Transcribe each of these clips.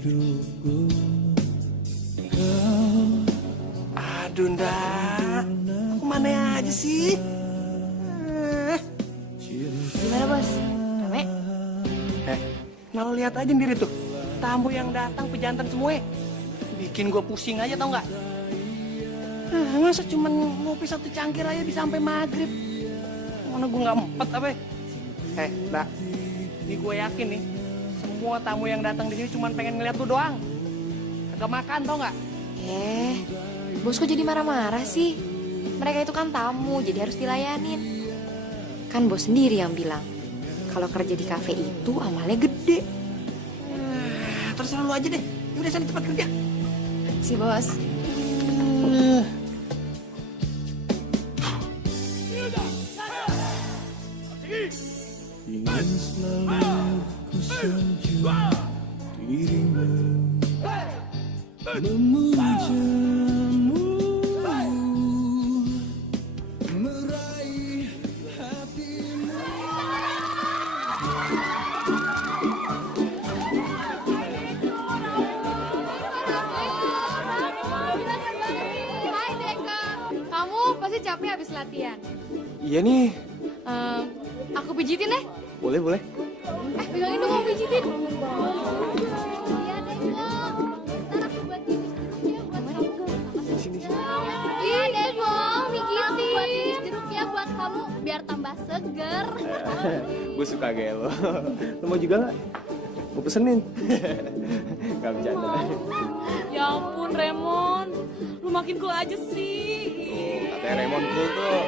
Aduh, ndak. Kemana aja sih? Gimana bos? Rame? Nah lo lihat aja sendiri tuh. Tamu yang datang pejantan semua. Bikin gue pusing aja tau nggak? Masa cuman ngopi satu cangkir aja bisa sampai maghrib. Mana gue nggak empet apa? Nah, ini gue yakin nih. Semua tamu yang datang di sini cuma pengen ngeliat lu doang. Kagak makan tau nggak? Bos kok jadi marah-marah sih? Mereka itu kan tamu, jadi harus dilayanin. Kan bos sendiri yang bilang, kalau kerja di kafe itu amalnya gede. Terserah lu aja deh. Udah sana tempat kerja. Si bos. Ingin selalu kusanjung dirimu, memujamu, meraih hatimu. Hai Deka, kamu pasti capek habis latihan. Iya nih. Aku pijitin deh. Boleh. Pegangin dong, aku pijitin. Iya Deka, ntar aku buatin jeruknya buat kamu. Sini. Iya Deka, pijitin. Aku buatin jeruknya buat kamu biar tambah seger. Gue suka gaya lo. Lo mau juga nggak? Gue pesenin. Gak bercanda. Ya ampun, Remon. Lu makin cool aja sih. Katanya Raymond cool tuh.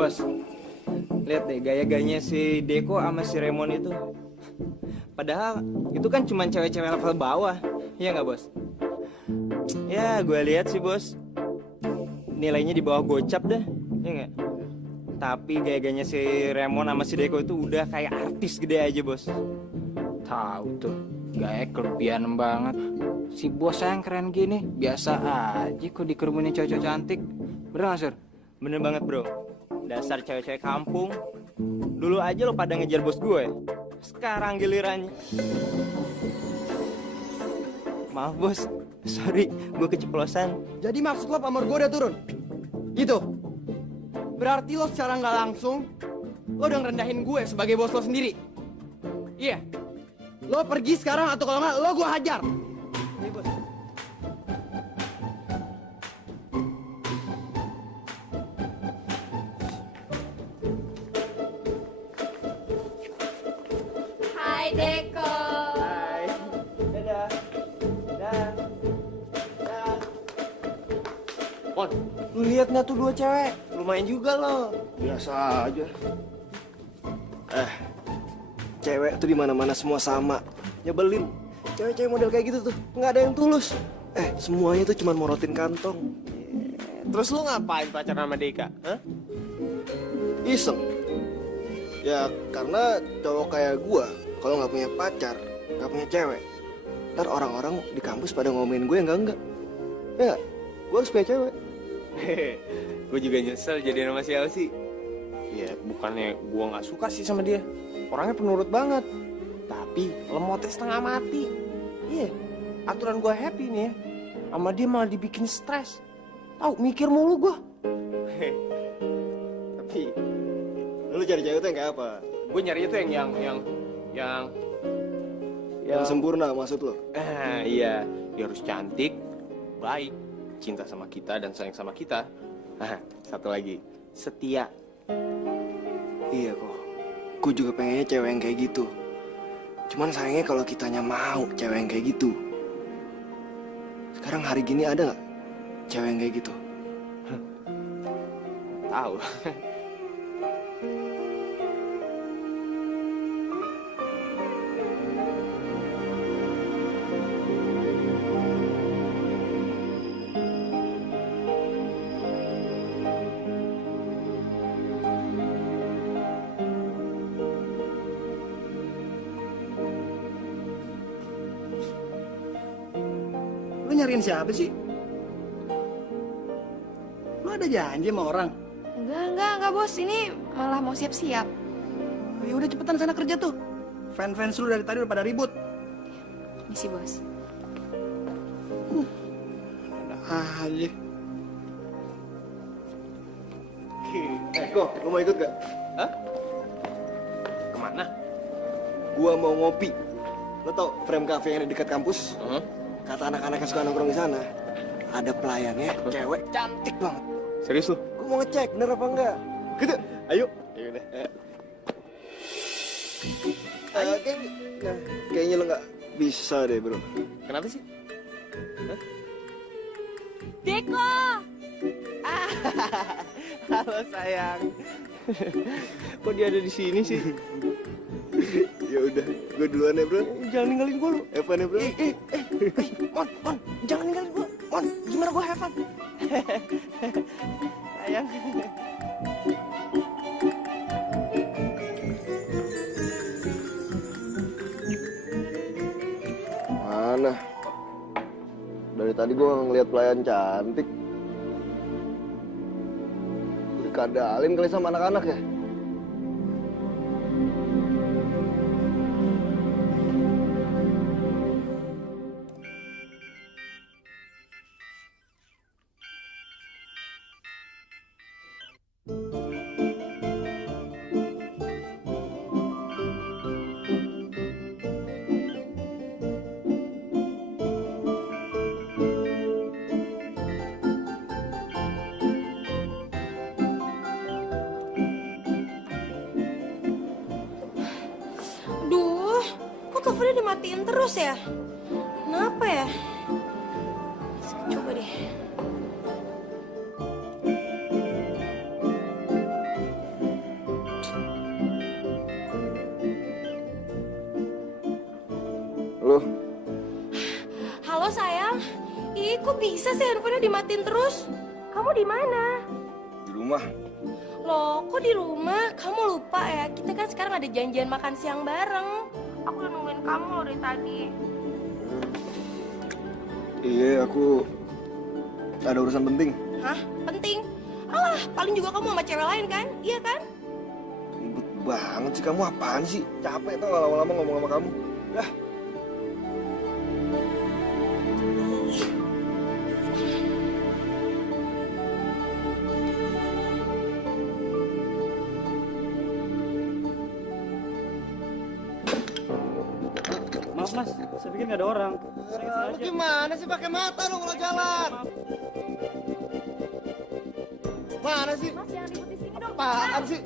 Bos, lihat deh gaya-gayanya si Deko sama si Raymond itu. Padahal itu kan cuma cewek-cewek level bawah. Iya nggak bos? Ya gue lihat sih bos, nilainya di bawah gocap dah. Iya nggak? Tapi gaya-gayanya si Raymond sama si Deko itu udah kayak artis gede aja bos. Tahu tuh, gaya kelebihan banget. Si bos yang keren gini, biasa aja kok dikerumunin cowok-cowok cantik. Bener gak, Sur? Bener banget bro. Dasar cewek-cewek kampung. Dulu aja lo pada ngejar bos gue. Sekarang gilirannya. Maaf bos, sorry gue keceplosan. Jadi maksud lo pamor gue udah turun? Gitu? Berarti lo secara nggak langsung, lo udah ngerendahin gue sebagai bos lo sendiri? Iya? Lo pergi sekarang atau kalau nggak lo gue hajar? Iya bos. Hai Deko. Hai. Dadah. Dadah. Dadah. Mon, lu lihat nggak tuh dua cewek? Lumayan juga loh. Biasa aja. Cewek tuh di mana-mana semua sama. Nyebelin. Cewek-cewek model kayak gitu tuh nggak ada yang tulus. Semuanya tuh cuma morotin kantong. Terus lu ngapain pacaran sama Deka? Hah? Iseng. Ya karena cowok kayak gua kalau nggak punya pacar, nggak punya cewek, ntar orang-orang di kampus pada ngomongin gue enggak. Ya nggak? Gue harus punya cewek. Gue juga nyesel jadi sama si Elsie. Ya bukannya gue nggak suka sih sama dia. Orangnya penurut banget. Tapi lemotnya setengah mati. Iya. Aturan gue happy nih ya. Sama dia malah dibikin stres. Tahu mikir mulu gue. Tapi lu cari cewek tuh yang kayak apa? Gue nyarinya tuh Yang sempurna maksud lo? Iya. Dia harus cantik, baik, cinta sama kita dan sayang sama kita. Satu lagi, setia. Iya kok. Gue juga pengennya cewek yang kayak gitu. Cuman sayangnya kalau kitanya mau cewek yang kayak gitu. Sekarang hari gini ada nggak cewek yang kayak gitu? Tahu. Lu nyariin siapa sih? Lu ada janji sama orang? Enggak bos, ini malah mau siap-siap. Ya udah cepetan sana kerja tuh. Fans lu dari tadi udah pada ribut. Misi bos. Ada aja. Kok, lu mau ikut gak? Hah? Kemana? Gua mau ngopi. Lo tau frame cafe yang di dekat kampus? Kata anak-anak yang suka nongkrong di sana, ada pelayannya, cewek cantik banget. Serius lu? Gua mau ngecek bener apa enggak. Gitu. Ayo. Yaudah. Kayaknya lo nggak bisa deh, bro. Kenapa sih? Deko! Halo sayang. Kok dia ada di sini sih? Ya udah, gue duluan ya, bro. Jangan ninggalin gua lu. Have fun ya, bro. Mon, jangan ninggalin gua. Mon, gimana gua have fun? Sayang. Mana? Dari tadi gue ngeliat pelayan cantik. Dikadalin kali sama anak-anak ya? Duh, kok teleponnya dimatiin terus ya? Kenapa ya? Coba deh. Lo, Halo sayang. Ih, kok bisa sih handphonenya dimatiin terus? Kamu di mana? di rumah. Loh, kok di rumah? Kamu lupa ya? Kita kan sekarang ada janjian makan siang bareng. Aku udah nungguin kamu loh dari tadi. Iya, aku ada urusan penting. Hah? Penting? Alah, paling juga kamu sama cewek lain kan? Iya kan? Ribet banget sih kamu, apaan sih? Capek tau gak lama-lama ngomong sama kamu. Dah. Maaf mas, saya pikir nggak ada orang. Lu gimana sih pakai mata dong kalau jalan? Mana sih? Mas, jangan ribut di sini dong. Apaan sih?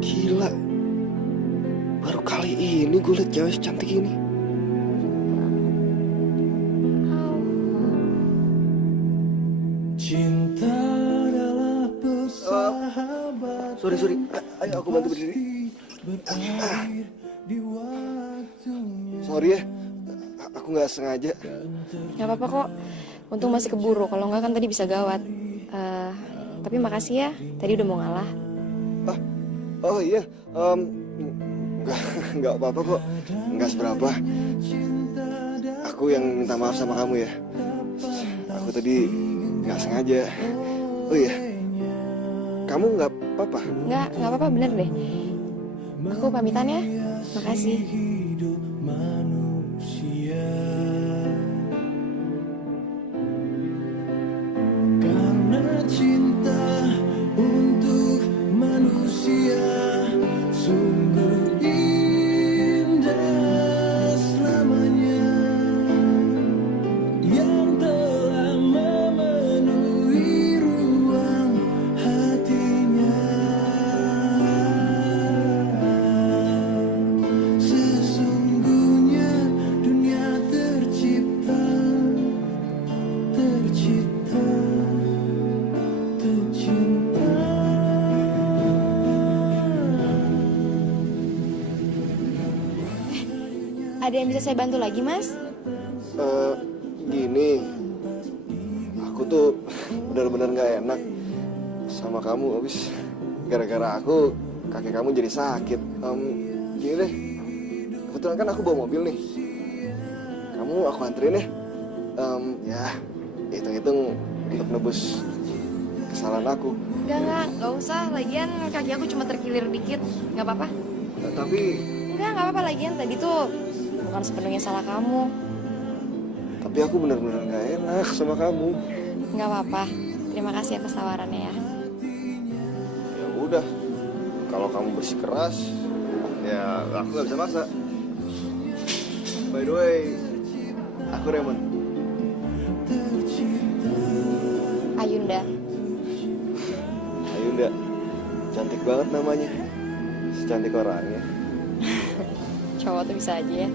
Gila. Baru kali ini gue liat cewek secantik ini. Cinta adalah persahabatan. Sorry. Ayo aku bantu berdiri. Berakhir di waktunya. Sorry ya. Aku nggak sengaja. Gak apa-apa kok. Untung masih keburu. Kalau nggak kan tadi bisa gawat. Tapi makasih ya. Tadi udah mau ngalah. Oh iya. Nggak apa-apa kok. Nggak seberapa. Aku yang minta maaf sama kamu ya. Aku tadi nggak sengaja. Oh iya. Kamu nggak apa-apa? Nggak apa-apa bener deh. Aku pamitan ya. Makasih. Hidup manusia. Karena cinta untuk manusia sungguh indah selamanya, yang telah memenuhi ruang hatinya. Sesungguhnya dunia tercipta tercinta. Ada yang bisa saya bantu lagi, Mas? Gini, aku tuh benar-benar nggak enak sama kamu, habis gara-gara aku kaki kamu jadi sakit. Gini deh, kebetulan kan aku bawa mobil nih. Kamu aku anterin deh. Ya, hitung-hitung untuk nebus kesalahan aku. Enggak usah. Lagian kaki aku cuma terkilir dikit. Nggak apa-apa. Tapi Nggak apa-apa. Lagian tadi tuh bukan sepenuhnya salah kamu. tapi aku benar-benar nggak enak sama kamu. Nggak apa-apa. Terima kasih atas tawarannya ya. Ya udah, kalau kamu bersikeras, ya aku nggak bisa maksa. By the way, aku Raymond. Ayunda. Ayunda, cantik banget namanya. Secantik orangnya. Cowok tuh bisa aja ya.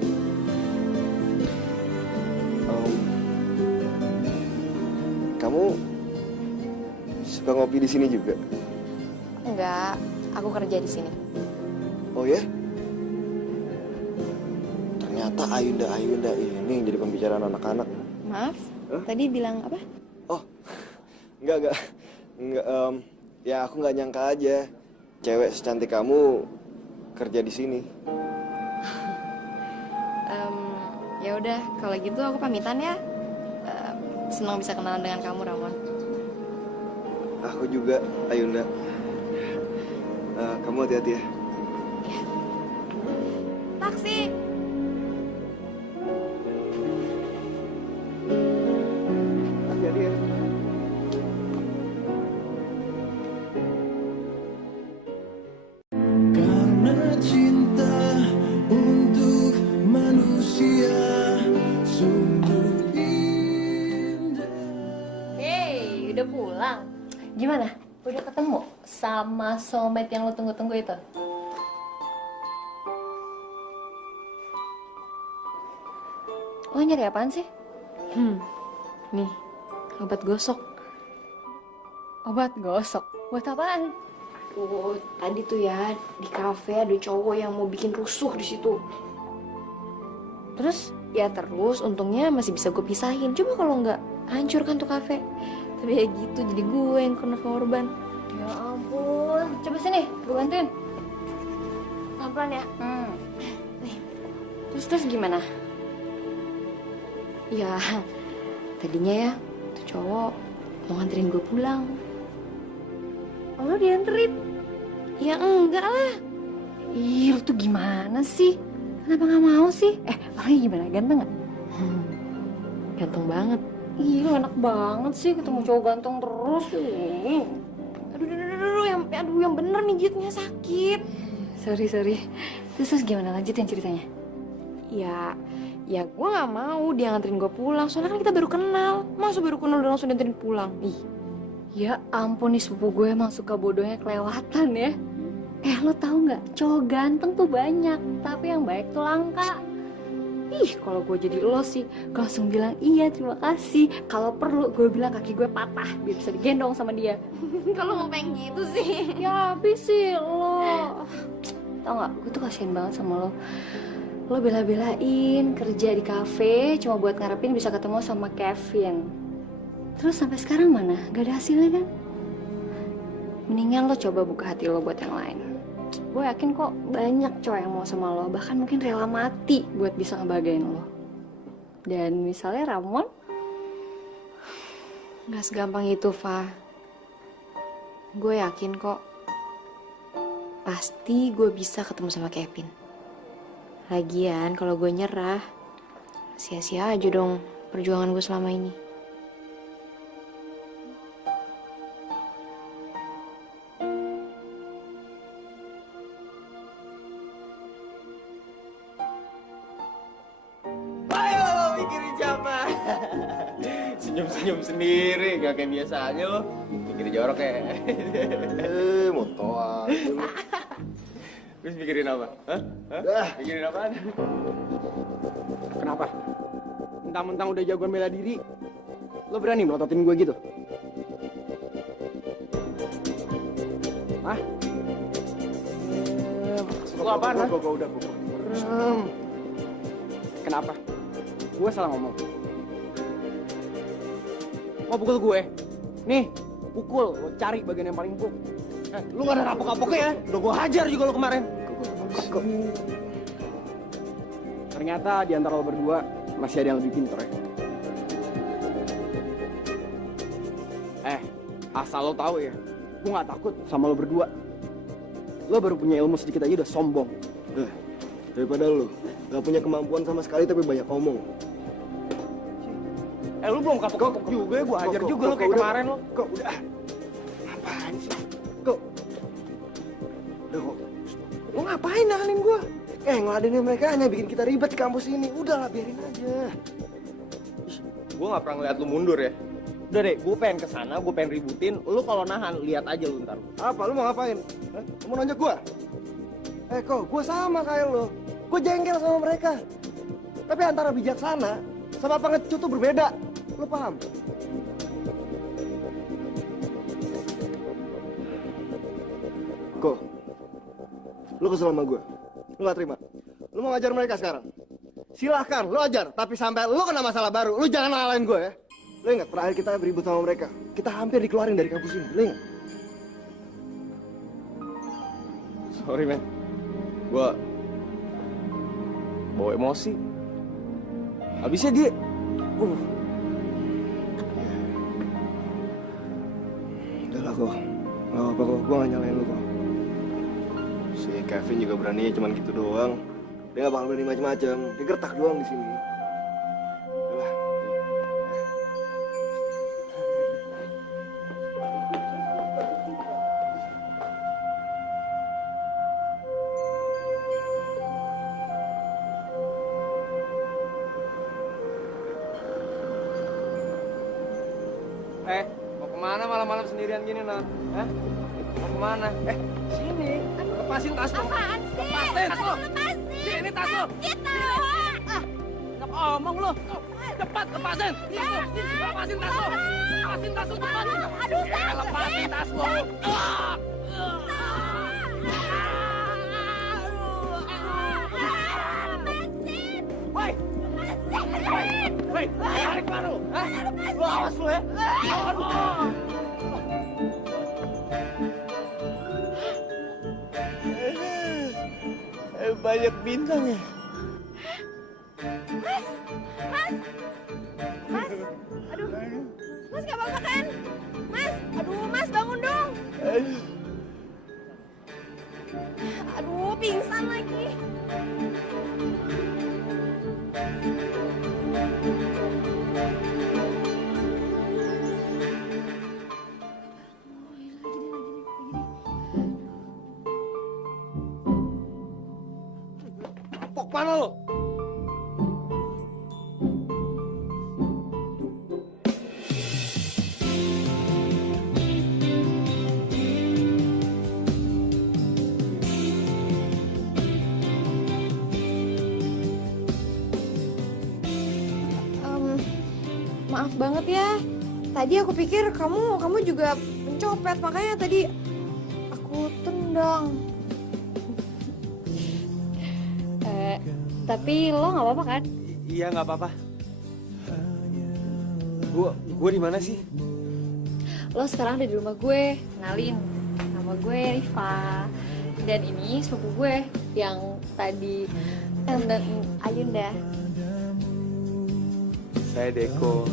Kamu suka ngopi di sini juga? Enggak, aku kerja di sini. Oh ya? Ternyata Ayunda ini yang jadi pembicaraan anak-anak. Maaf, Hah? tadi bilang apa? Oh, enggak. Ya aku nggak nyangka aja, cewek secantik kamu kerja di sini. Ya udah, kalau gitu aku pamitan ya. Senang bisa kenalan dengan kamu, Ramon. Aku juga, Ayunda. Kamu hati-hati ya. Taksi. Hati-hati ya. Karena cinta untuk manusia sungguh indah. Hey, udah pulang. Gimana? Udah ketemu sama soulmate yang lo tunggu-tunggu itu? Lo nyari apaan sih? Nih, obat gosok. Obat gosok? Buat apaan? Oh, tadi tuh ya di kafe ada cowok yang mau bikin rusuh di situ. Terus? Ya terus, untungnya masih bisa gue pisahin. Coba kalau nggak, hancur kan tuh kafe. Tapi ya gitu, jadi gue yang kena korban. Ya ampun. Coba sini, gue bantuin. Pelan-pelan ya. Nih. Terus gimana? Ya, tadinya ya tuh cowok mau nganterin gue pulang. Oh, lo dianterin? Ya enggak lah. Ih, lo tuh gimana sih? Kenapa nggak mau sih? Orangnya gimana? Ganteng nggak? Ganteng banget. Ih, lo enak banget sih ketemu cowok ganteng terus. Aduh, yang bener nih jitnya sakit. Sorry. Terus gimana lanjutin ceritanya? Ya gue nggak mau dia nganterin gue pulang. Soalnya kan kita baru kenal. Masa baru kenal udah langsung dianterin pulang? Ih, Ya ampun nih sepupu gue emang suka bodohnya kelewatan ya. Lo tahu nggak? Cowok ganteng tuh banyak, tapi yang baik tuh langka. Ih, kalau gue jadi lo sih, gue langsung bilang iya terima kasih. Kalau perlu gue bilang kaki gue patah biar bisa digendong sama dia. kalau mau pengen gitu sih. Ya habis sih lo. Tau nggak? Gue tuh kasihan banget sama lo. Lo bela-belain kerja di kafe cuma buat ngarepin bisa ketemu sama Kevin. Terus sampai sekarang mana? Gak ada hasilnya kan? Mendingan lo coba buka hati lo buat yang lain. Gue yakin kok banyak cowok yang mau sama lo. Bahkan mungkin rela mati buat bisa ngebahagiain lo. Dan misalnya Ramon. Gak segampang itu, Fa. Gue yakin kok. Pasti gue bisa ketemu sama Kevin. Lagian kalau gue nyerah, sia-sia aja dong perjuangan gue selama ini. Ayo, mikirin siapa? Senyum-senyum sendiri, gak kayak biasanya lo. Mikirin jorok ya. Mau toa. Terus mikirin apa? Hah? Mikirin apaan? Kenapa? Mentang-mentang udah jagoan bela diri, lo berani melototin gue gitu? Hah? Lo apaan, ha? Udah. Kenapa? Gue salah ngomong. Mau pukul gue? Nih, pukul, lo cari bagian yang paling empuk. Lu gak ada kapok-kapoknya ya? Udah gue hajar juga lo kemarin. Ternyata di antara lo berdua masih ada yang lebih pintar ya. Asal lo tahu ya, gue gak takut sama lo berdua. Lo baru punya ilmu sedikit aja udah sombong. Daripada lu gak punya kemampuan sama sekali tapi banyak omong. Lu belum kapok-kapok juga ya, gue hajar juga lo kayak kemarin lo. Kok udah? Ngapain sih? Kok? Udah kok. Lo ngapain nahanin gue? Ngeladenin mereka hanya bikin kita ribet di kampus ini. Udahlah, biarin aja. Gue gak pernah ngeliat lu mundur ya. Udah deh, gue pengen kesana, gue pengen ributin. Lu kalau nahan, lihat aja lu ntar. Apa? Lu mau ngapain? Hah? Lu mau nonjok gue? Kok gue sama kayak lo. Gue jengkel sama mereka. Tapi antara bijaksana sama pengecut tuh berbeda. Lu paham? Kok? Lu kesel sama gue? Lu gak terima? Lu mau ngajar mereka sekarang? Silahkan, lu ajar. Tapi sampai lu kena masalah baru, lu jangan ngalahin gue ya. Lu ingat, terakhir kita beribut sama mereka. Kita hampir dikeluarin dari kampus ini. Lu ingat? Sorry, men. Gue bawa emosi. Habisnya dia... Udahlah kok. Gak apa-apa kok, gue gak nyalain lu kok. Si Kevin juga beraninya cuman gitu doang. Dia gak bakal berani macam-macam. Dia gertak doang di sini. Udahlah. Mau kemana malam-malam sendirian gini, Nan? Mau kemana? Sini. Lepasin tas lo. Apaan sih? Lepasin tas lo. Lepasin. Sini tas lo. Gitu. Enak omong lo. Cepat lepasin. Lepasin tas lo. Lepasin tas lo cepat. Aduh, lepasin tas lo. Woi. Woi, tarik baru. Lu awas lu ya. Banyak bintang ya. Mas, aduh, Mas gak apa-apa kan? Mas, aduh, Mas bangun dong. Aduh, pingsan lagi. Pok mana lo? Maaf banget ya. Tadi aku pikir kamu juga pencopet, makanya tadi aku tendang. Tapi lo nggak apa-apa kan? Iya nggak apa-apa. Gua di mana sih? Lo sekarang ada di rumah gue. Kenalin, nama gue Rifa. Dan ini sepupu gue yang tadi dan Ayunda. Saya Deko.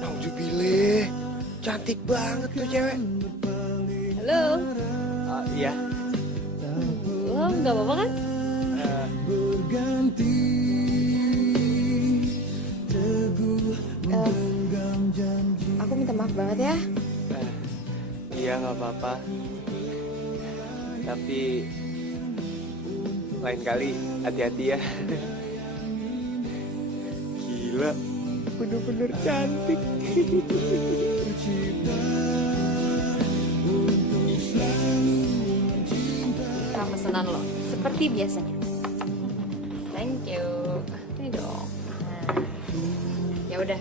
Nauzubillah. Cantik banget tuh cewek. Halo. Iya. Lo nggak apa-apa kan? Aku minta maaf banget ya. Iya nggak apa-apa. Tapi lain kali hati-hati ya. Gila, bener-bener cantik. Pesanan lo seperti biasanya. Thank you. Ini dong. Ya udah.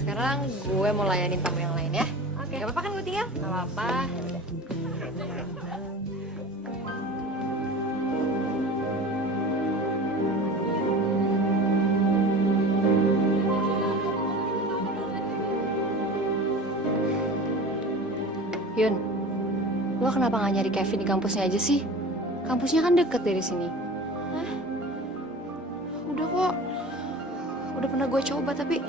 Sekarang gue mau layanin tamu yang lain ya. Oke. Gak apa-apa kan gue tinggal? Gak apa-apa. Yun, lo kenapa nggak nyari Kevin di kampusnya aja sih? Kampusnya kan deket dari sini. Udah kok. Udah pernah gue coba tapi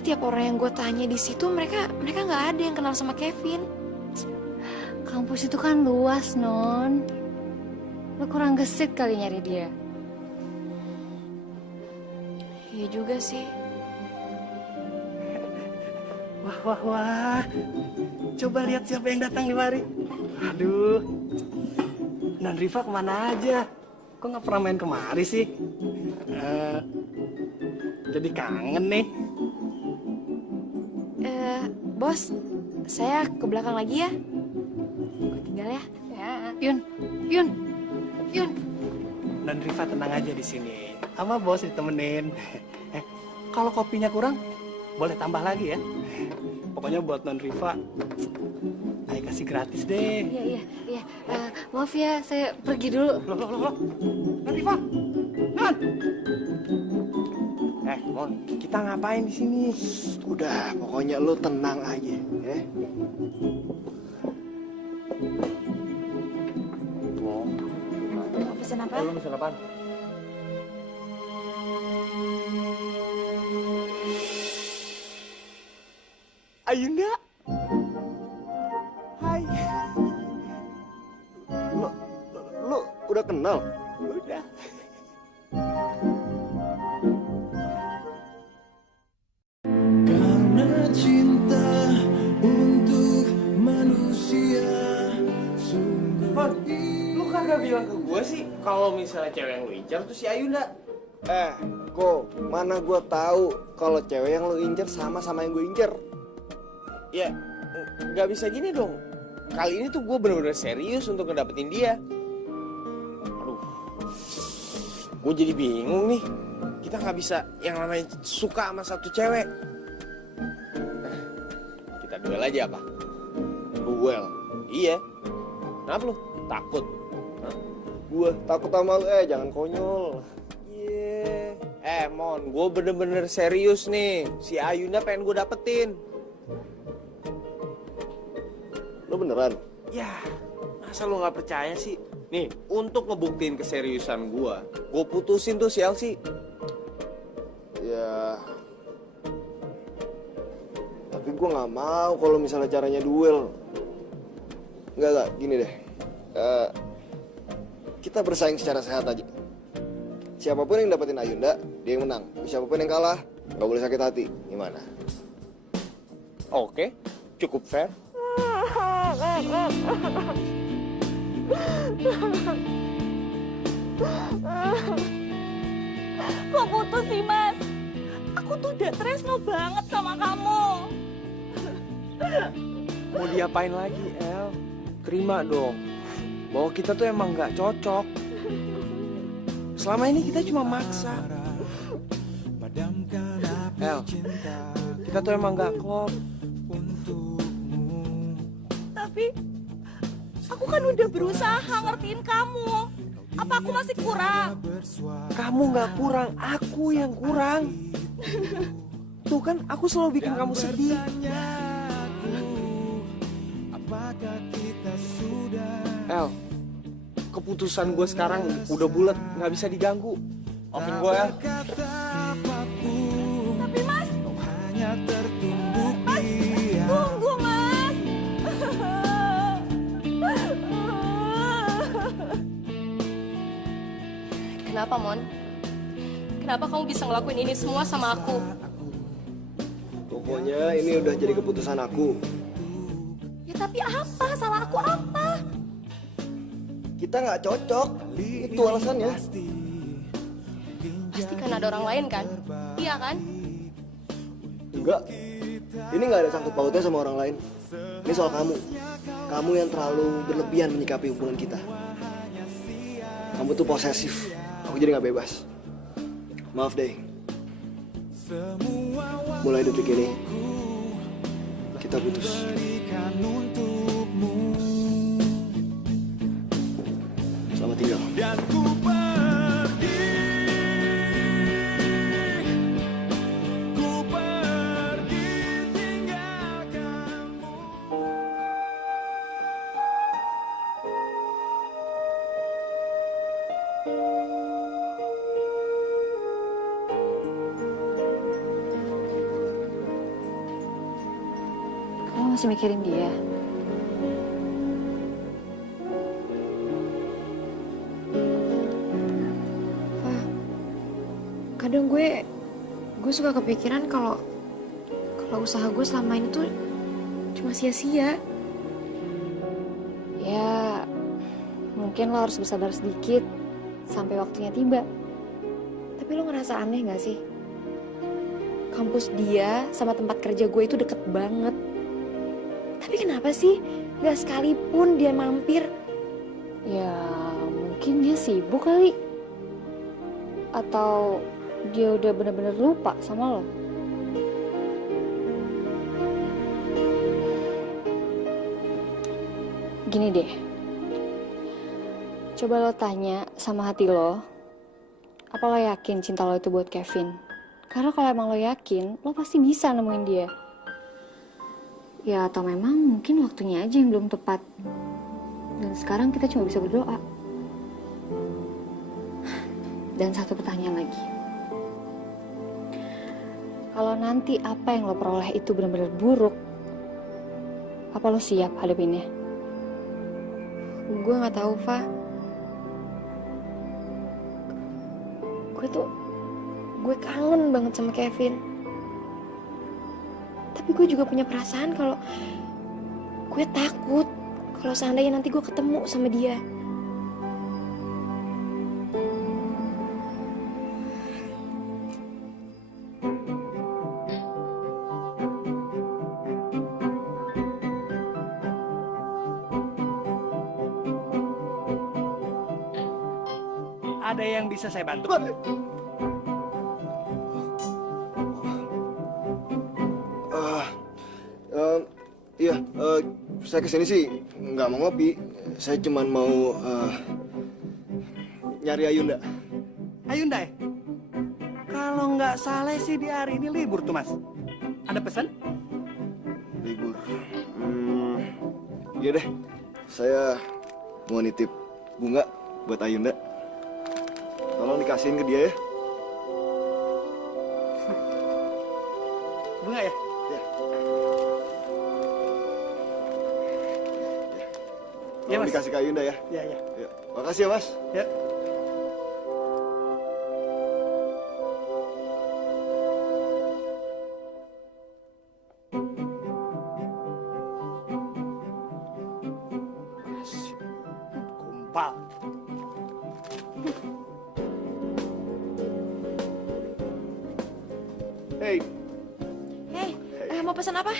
tiap orang yang gue tanya di situ mereka nggak ada yang kenal sama Kevin. Kampus itu kan luas, Non. Lo kurang gesit kali nyari dia. Iya juga sih. Wah. Coba lihat siapa yang datang di mari. Aduh. Non Riva kemana aja? Kok nggak pernah main kemari sih? Jadi kangen nih. Bos, saya ke belakang lagi ya. Gue tinggal ya. Yun. Non Riva tenang aja di sini. Sama bos ditemenin. Kalau kopinya kurang, boleh tambah lagi ya. Pokoknya buat Non Riva, ayo kasih gratis deh. Iya. Maaf ya, saya pergi dulu. Loh. Non Riva, Non. Mon, kita ngapain di sini? Udah, pokoknya lo tenang aja, ya. Mau pesen apa? Lo pesen apaan? Ayunda. Hai. Lo udah kenal? Udah. Karena cinta untuk manusia sungguh Mon, lu kagak bilang ke gue sih kalau misalnya cewek yang lu incar tuh si Ayunda. Mana gua tahu kalau cewek yang lo incer sama yang gue incer. Ya, nggak bisa gini dong. Kali ini tuh gue bener-bener serius untuk ngedapetin dia. Aduh, gue jadi bingung nih. Kita nggak bisa yang namanya suka sama satu cewek. Kita duel aja apa? Duel. Iya. Kenapa lu? Takut? Gue takut sama lo, jangan konyol. Iya. Mon, gue bener-bener serius nih. Si Ayunda pengen gue dapetin. Lo beneran? Ya, masa lo nggak percaya sih? Nih, untuk ngebuktiin keseriusan gue putusin tuh si Elsie. Ya. Tapi gue nggak mau kalau misalnya caranya duel. Enggak, gini deh. Kita bersaing secara sehat aja. Siapapun yang dapetin Ayunda, dia yang menang. Siapapun yang kalah, nggak boleh sakit hati. Gimana? Oke, cukup fair. Kok putus sih, Mas? Aku tuh udah tresno banget sama kamu. Mau diapain lagi, El? Terima dong. Bahwa kita tuh emang nggak cocok. Selama ini kita cuma maksa. El, kita tuh emang nggak klop. Tapi aku kan udah berusaha ngertiin kamu. Apa aku masih kurang? Kamu nggak kurang, aku yang kurang. Tuh kan, aku selalu bikin kamu sedih. El, keputusan gue sekarang udah bulat, nggak bisa diganggu. Maafin gue ya. Tapi Mas, Mas, tunggu Mas. Kenapa, Mon? Kenapa kamu bisa ngelakuin ini semua sama aku? Pokoknya ini udah jadi keputusan aku. Ya tapi apa? Salah aku apa? Kita nggak cocok. Itu alasannya. Pasti kan ada orang lain kan? Iya kan? Enggak. Ini nggak ada sangkut pautnya sama orang lain. Ini soal kamu. Kamu yang terlalu berlebihan menyikapi hubungan kita. Kamu tuh posesif. Aku jadi nggak bebas. Maaf deh. Mulai detik ini kita putus. Selamat tinggal. dan ku pergi tinggalkanmu. masih mikirin dia? Wah, kadang gue suka kepikiran kalau usaha gue selama ini tuh cuma sia-sia. Ya, mungkin lo harus bersabar sedikit sampai waktunya tiba. Tapi lo ngerasa aneh gak sih? Kampus dia sama tempat kerja gue itu deket banget. Tapi kenapa sih gak sekalipun dia mampir? Ya, mungkin dia sibuk kali. Atau dia udah bener-bener lupa sama lo. Gini deh. Coba lo tanya sama hati lo. Apa lo yakin cinta lo itu buat Kevin? Karena kalau emang lo yakin, lo pasti bisa nemuin dia. Ya, atau memang mungkin waktunya aja yang belum tepat. Dan sekarang kita cuma bisa berdoa. Dan satu pertanyaan lagi. Kalau nanti apa yang lo peroleh itu benar-benar buruk, apa lo siap hadapinnya? Gue gak tahu, Fa. Gue kangen banget sama Kevin. Tapi gue juga punya perasaan kalau gue takut kalau seandainya nanti gue ketemu sama dia. Ada yang bisa saya bantu? Iya, saya kesini sih nggak mau ngopi. Saya cuma mau nyari Ayunda. Ayunda ya? Kalau nggak salah sih di hari ini libur tuh, Mas. Ada pesan? Libur. Iya deh, saya mau nitip bunga buat Ayunda. Tolong dikasihin ke dia ya. Bunga ya? Ya. Ya, Tolong Mas. dikasih ke Ayunda ya. Iya, iya. Ya. Makasih ya, Mas. Ya. Gumpal. Hey. Hei, mau pesan apa?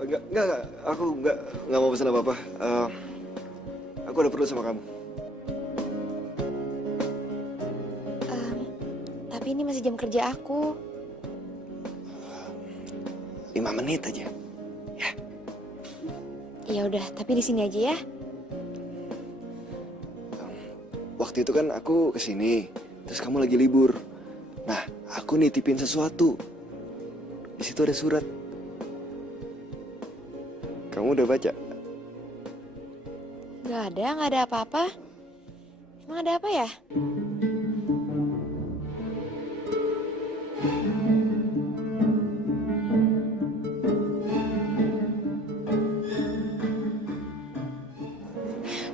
Enggak. Aku enggak mau pesan apa-apa. Aku ada perlu sama kamu. Tapi ini masih jam kerja aku. 5 menit aja. Ya udah, tapi di sini aja ya. Waktu itu kan aku kesini, terus kamu lagi libur. Nah, aku nitipin sesuatu. Di situ ada surat. Kamu udah baca? Gak ada apa-apa. Emang ada apa ya?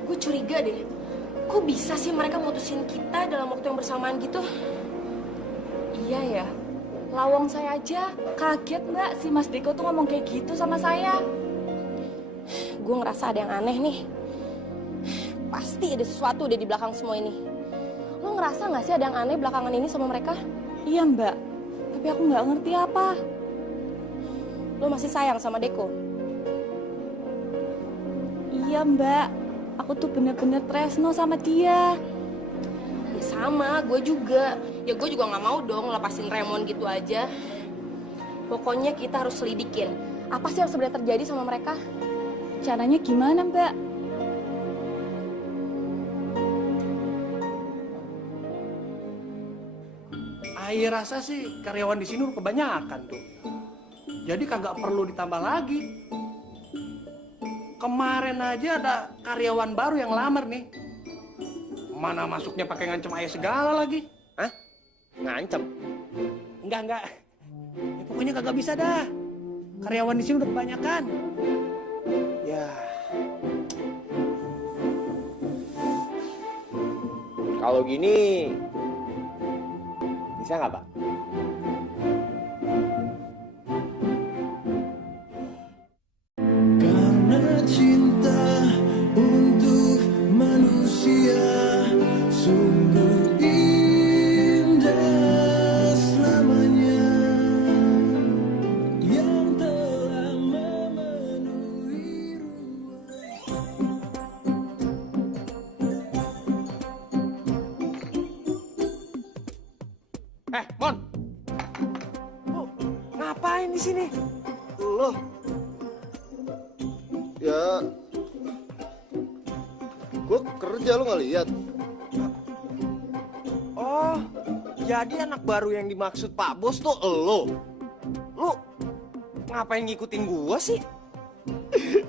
Gue curiga deh. Kok bisa sih mereka mutusin kita dalam waktu yang bersamaan gitu? Iya ya. Lawang saya aja kaget mbak si Mas Deko tuh ngomong kayak gitu sama saya. Gue ngerasa ada yang aneh nih. Pasti ada sesuatu deh di belakang semua ini. Lo ngerasa gak sih ada yang aneh belakangan ini sama mereka? Iya mbak. Tapi aku nggak ngerti apa. Lo masih sayang sama Deko? Iya mbak. Aku tuh bener-bener tresno sama dia. Ya sama, gue juga. Ya gue juga gak mau dong lepasin Raymond gitu aja. Pokoknya kita harus selidikin. Apa sih yang sebenarnya terjadi sama mereka? Caranya gimana mbak? Ayah rasa sih karyawan di sini udah kebanyakan tuh. Jadi kagak perlu ditambah lagi. Kemarin aja ada karyawan baru yang lamar nih. Mana masuknya pakai ngancem ayah segala lagi. Hah? Ngancem? Enggak. Ya, pokoknya kagak bisa dah. Karyawan di sini udah kebanyakan. Ya. Kalau gini bisa nggak, Pak? Karena cinta untuk manusia sungguh indah selamanya, yang telah memenuhi ruang. Mon. Lu ngapain di sini? Loh. Ya. Gue kerja, lo nggak lihat? Oh, jadi anak baru yang dimaksud Pak Bos tuh elo. Lu ngapain ngikutin gua sih?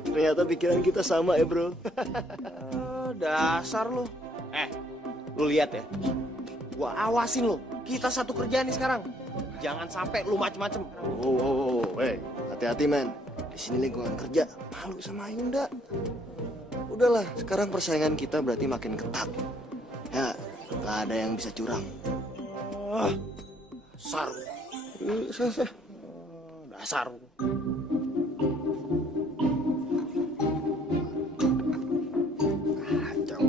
Ternyata pikiran kita sama ya, bro. Dasar lu. Lu lihat ya. Gua awasin lu. Kita satu kerjaan nih sekarang. Jangan sampai lu macem-macem. Hey, hati-hati men. Di sini lingkungan kerja, malu sama Ayunda. Udahlah, sekarang persaingan kita berarti makin ketat. Ya, nggak ada yang bisa curang. Dasar. Dasar. Kacau.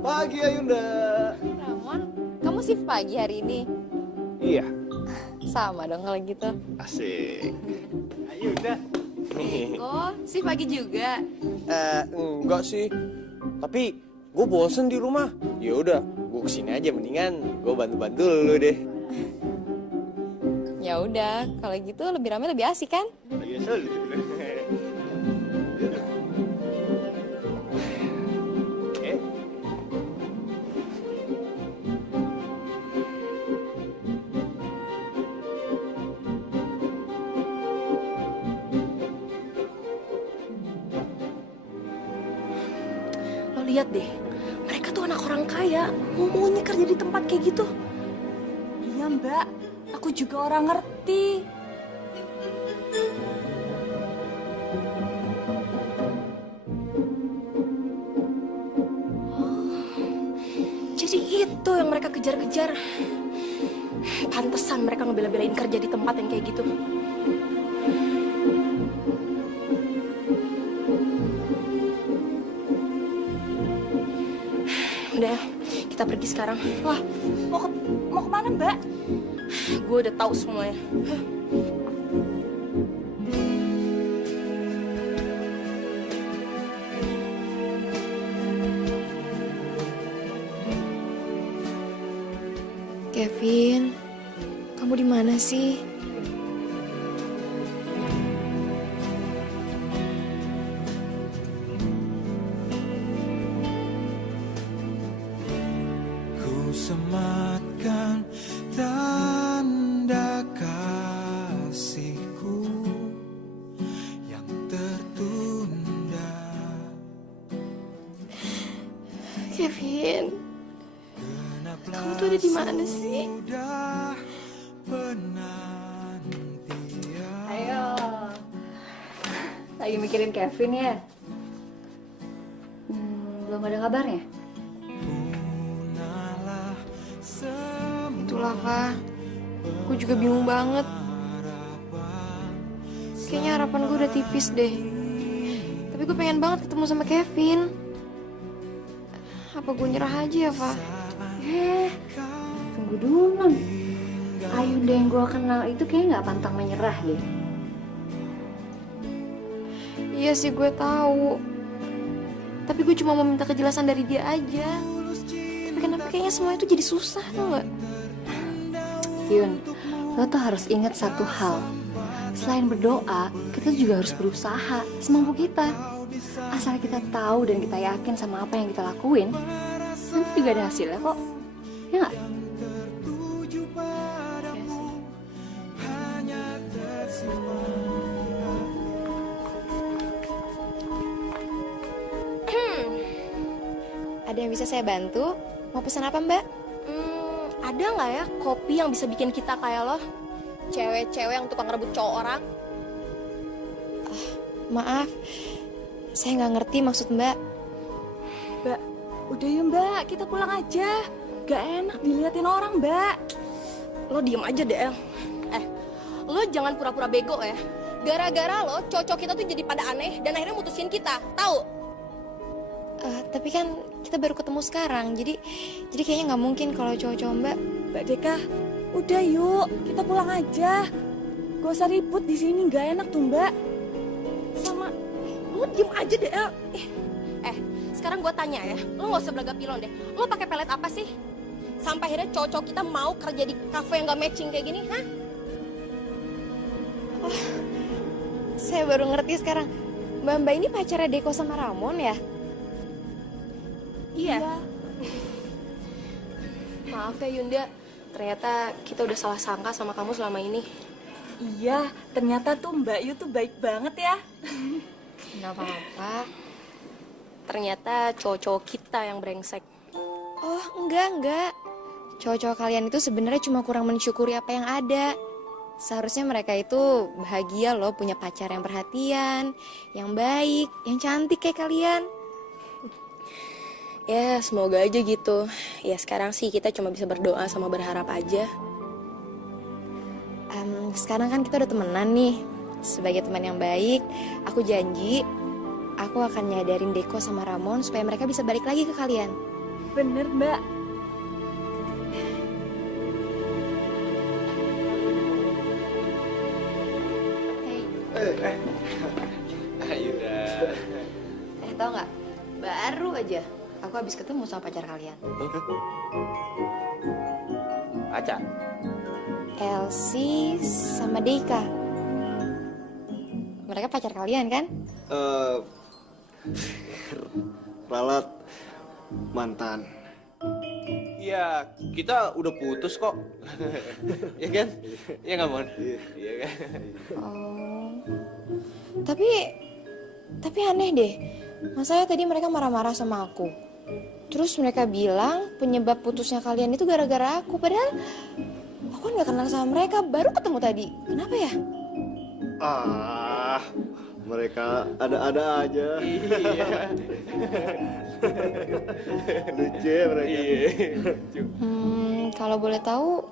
Pagi Ayunda. Ramon, kamu shift pagi hari ini? Iya. Sama dong kalau gitu. Asik. Ayunda. Kok shift pagi juga? Enggak sih. Tapi gue bosen di rumah. Ya udah, gue kesini aja mendingan gue bantu-bantu lu deh. Ya udah, kalau gitu lebih rame lebih asik kan? Iya, Sol. Lo lihat deh, mereka tuh anak orang kaya, maunya kerja di tempat kayak gitu. Iya mbak, aku juga orang ngerti. Jadi itu yang mereka kejar-kejar. Pantesan mereka ngebela-belain kerja di tempat yang kayak gitu. Udah, kita pergi sekarang. Wah, mau kemana mbak? Gue udah tahu semuanya. Kevin, kamu di mana sih? Ku sematkan tanda kasihku yang tertunda. Kevin, kamu tuh ada di mana sih? Ayo. Lagi mikirin Kevin ya? Belum ada kabarnya? Itulah Kak, gue juga bingung banget. Kayaknya harapan gue udah tipis deh. Tapi gue pengen banget ketemu sama Kevin. Apa gue nyerah aja ya, Pak? Tunggu dulu, Non. Ayunda yang gue kenal itu kayaknya nggak pantang menyerah deh. Iya sih gue tahu. Tapi gue cuma mau minta kejelasan dari dia aja. Tapi kenapa kayaknya semua itu jadi susah tuh nggak? Yun, lo tuh harus ingat satu hal. Selain berdoa, kita juga harus berusaha semampu kita. Asal kita tahu dan kita yakin sama apa yang kita lakuin, nanti juga ada hasilnya kok. Ya nggak? Ada yang bisa saya bantu? Mau pesan apa Mbak? Ada nggak ya kopi yang bisa bikin kita kayak lo? cewek-cewek yang tukang rebut cowok orang. Maaf, saya nggak ngerti maksud Mbak. Mbak, udah ya Mbak, kita pulang aja. Gak enak diliatin orang, Mbak. Lo diem aja deh, El. Lo jangan pura-pura bego ya. Gara-gara lo, cowok kita tuh jadi pada aneh dan akhirnya mutusin kita, tahu? Tapi kan kita baru ketemu sekarang, jadi kayaknya nggak mungkin kalau cowok-cowok Mbak. Mbak Deka, udah yuk, kita pulang aja. Gak usah ribut di sini, gak enak tuh Mbak. Sama, lo diem aja deh, El. Sekarang gue tanya ya, lo nggak usah belaga pilon deh. Lo pakai pelet apa sih? Sampai akhirnya cowok kita mau kerja di kafe yang gak matching kayak gini, hah? Saya baru ngerti sekarang. Mbak ini pacarnya Deko sama Ramon ya? Iya. Maaf ya Yunda, ternyata kita udah salah sangka sama kamu selama ini. Iya, ternyata tuh Mbak Yu tuh baik banget ya. Nggak apa-apa. Ternyata cowok-cowok kita yang brengsek. Oh, enggak. Cowok-cowok kalian itu sebenarnya cuma kurang mensyukuri apa yang ada. Seharusnya mereka itu bahagia loh punya pacar yang perhatian, yang baik, yang cantik kayak kalian. Ya, semoga aja gitu. Ya, sekarang sih kita cuma bisa berdoa sama berharap aja. Sekarang kan kita udah temenan nih. Sebagai teman yang baik, aku janji aku akan nyadarin Deko sama Ramon supaya mereka bisa balik lagi ke kalian. Bener Mbak. Ayo dah. Tau nggak? Baru aja aku habis ketemu sama pacar kalian. Pacar? Elsie sama Deka. Mereka pacar kalian kan? Ralat mantan. Iya, kita udah putus kok. Ya kan? Ya nggak, Mon? Iya kan? Oh. Tapi aneh deh. Masanya tadi mereka marah-marah sama aku. Terus mereka bilang penyebab putusnya kalian itu gara-gara aku. Padahal aku kan gak kenal sama mereka, baru ketemu tadi. Kenapa ya? Mereka ada-ada aja. Iya. Lucu ya mereka. Iya. Kalau boleh tahu,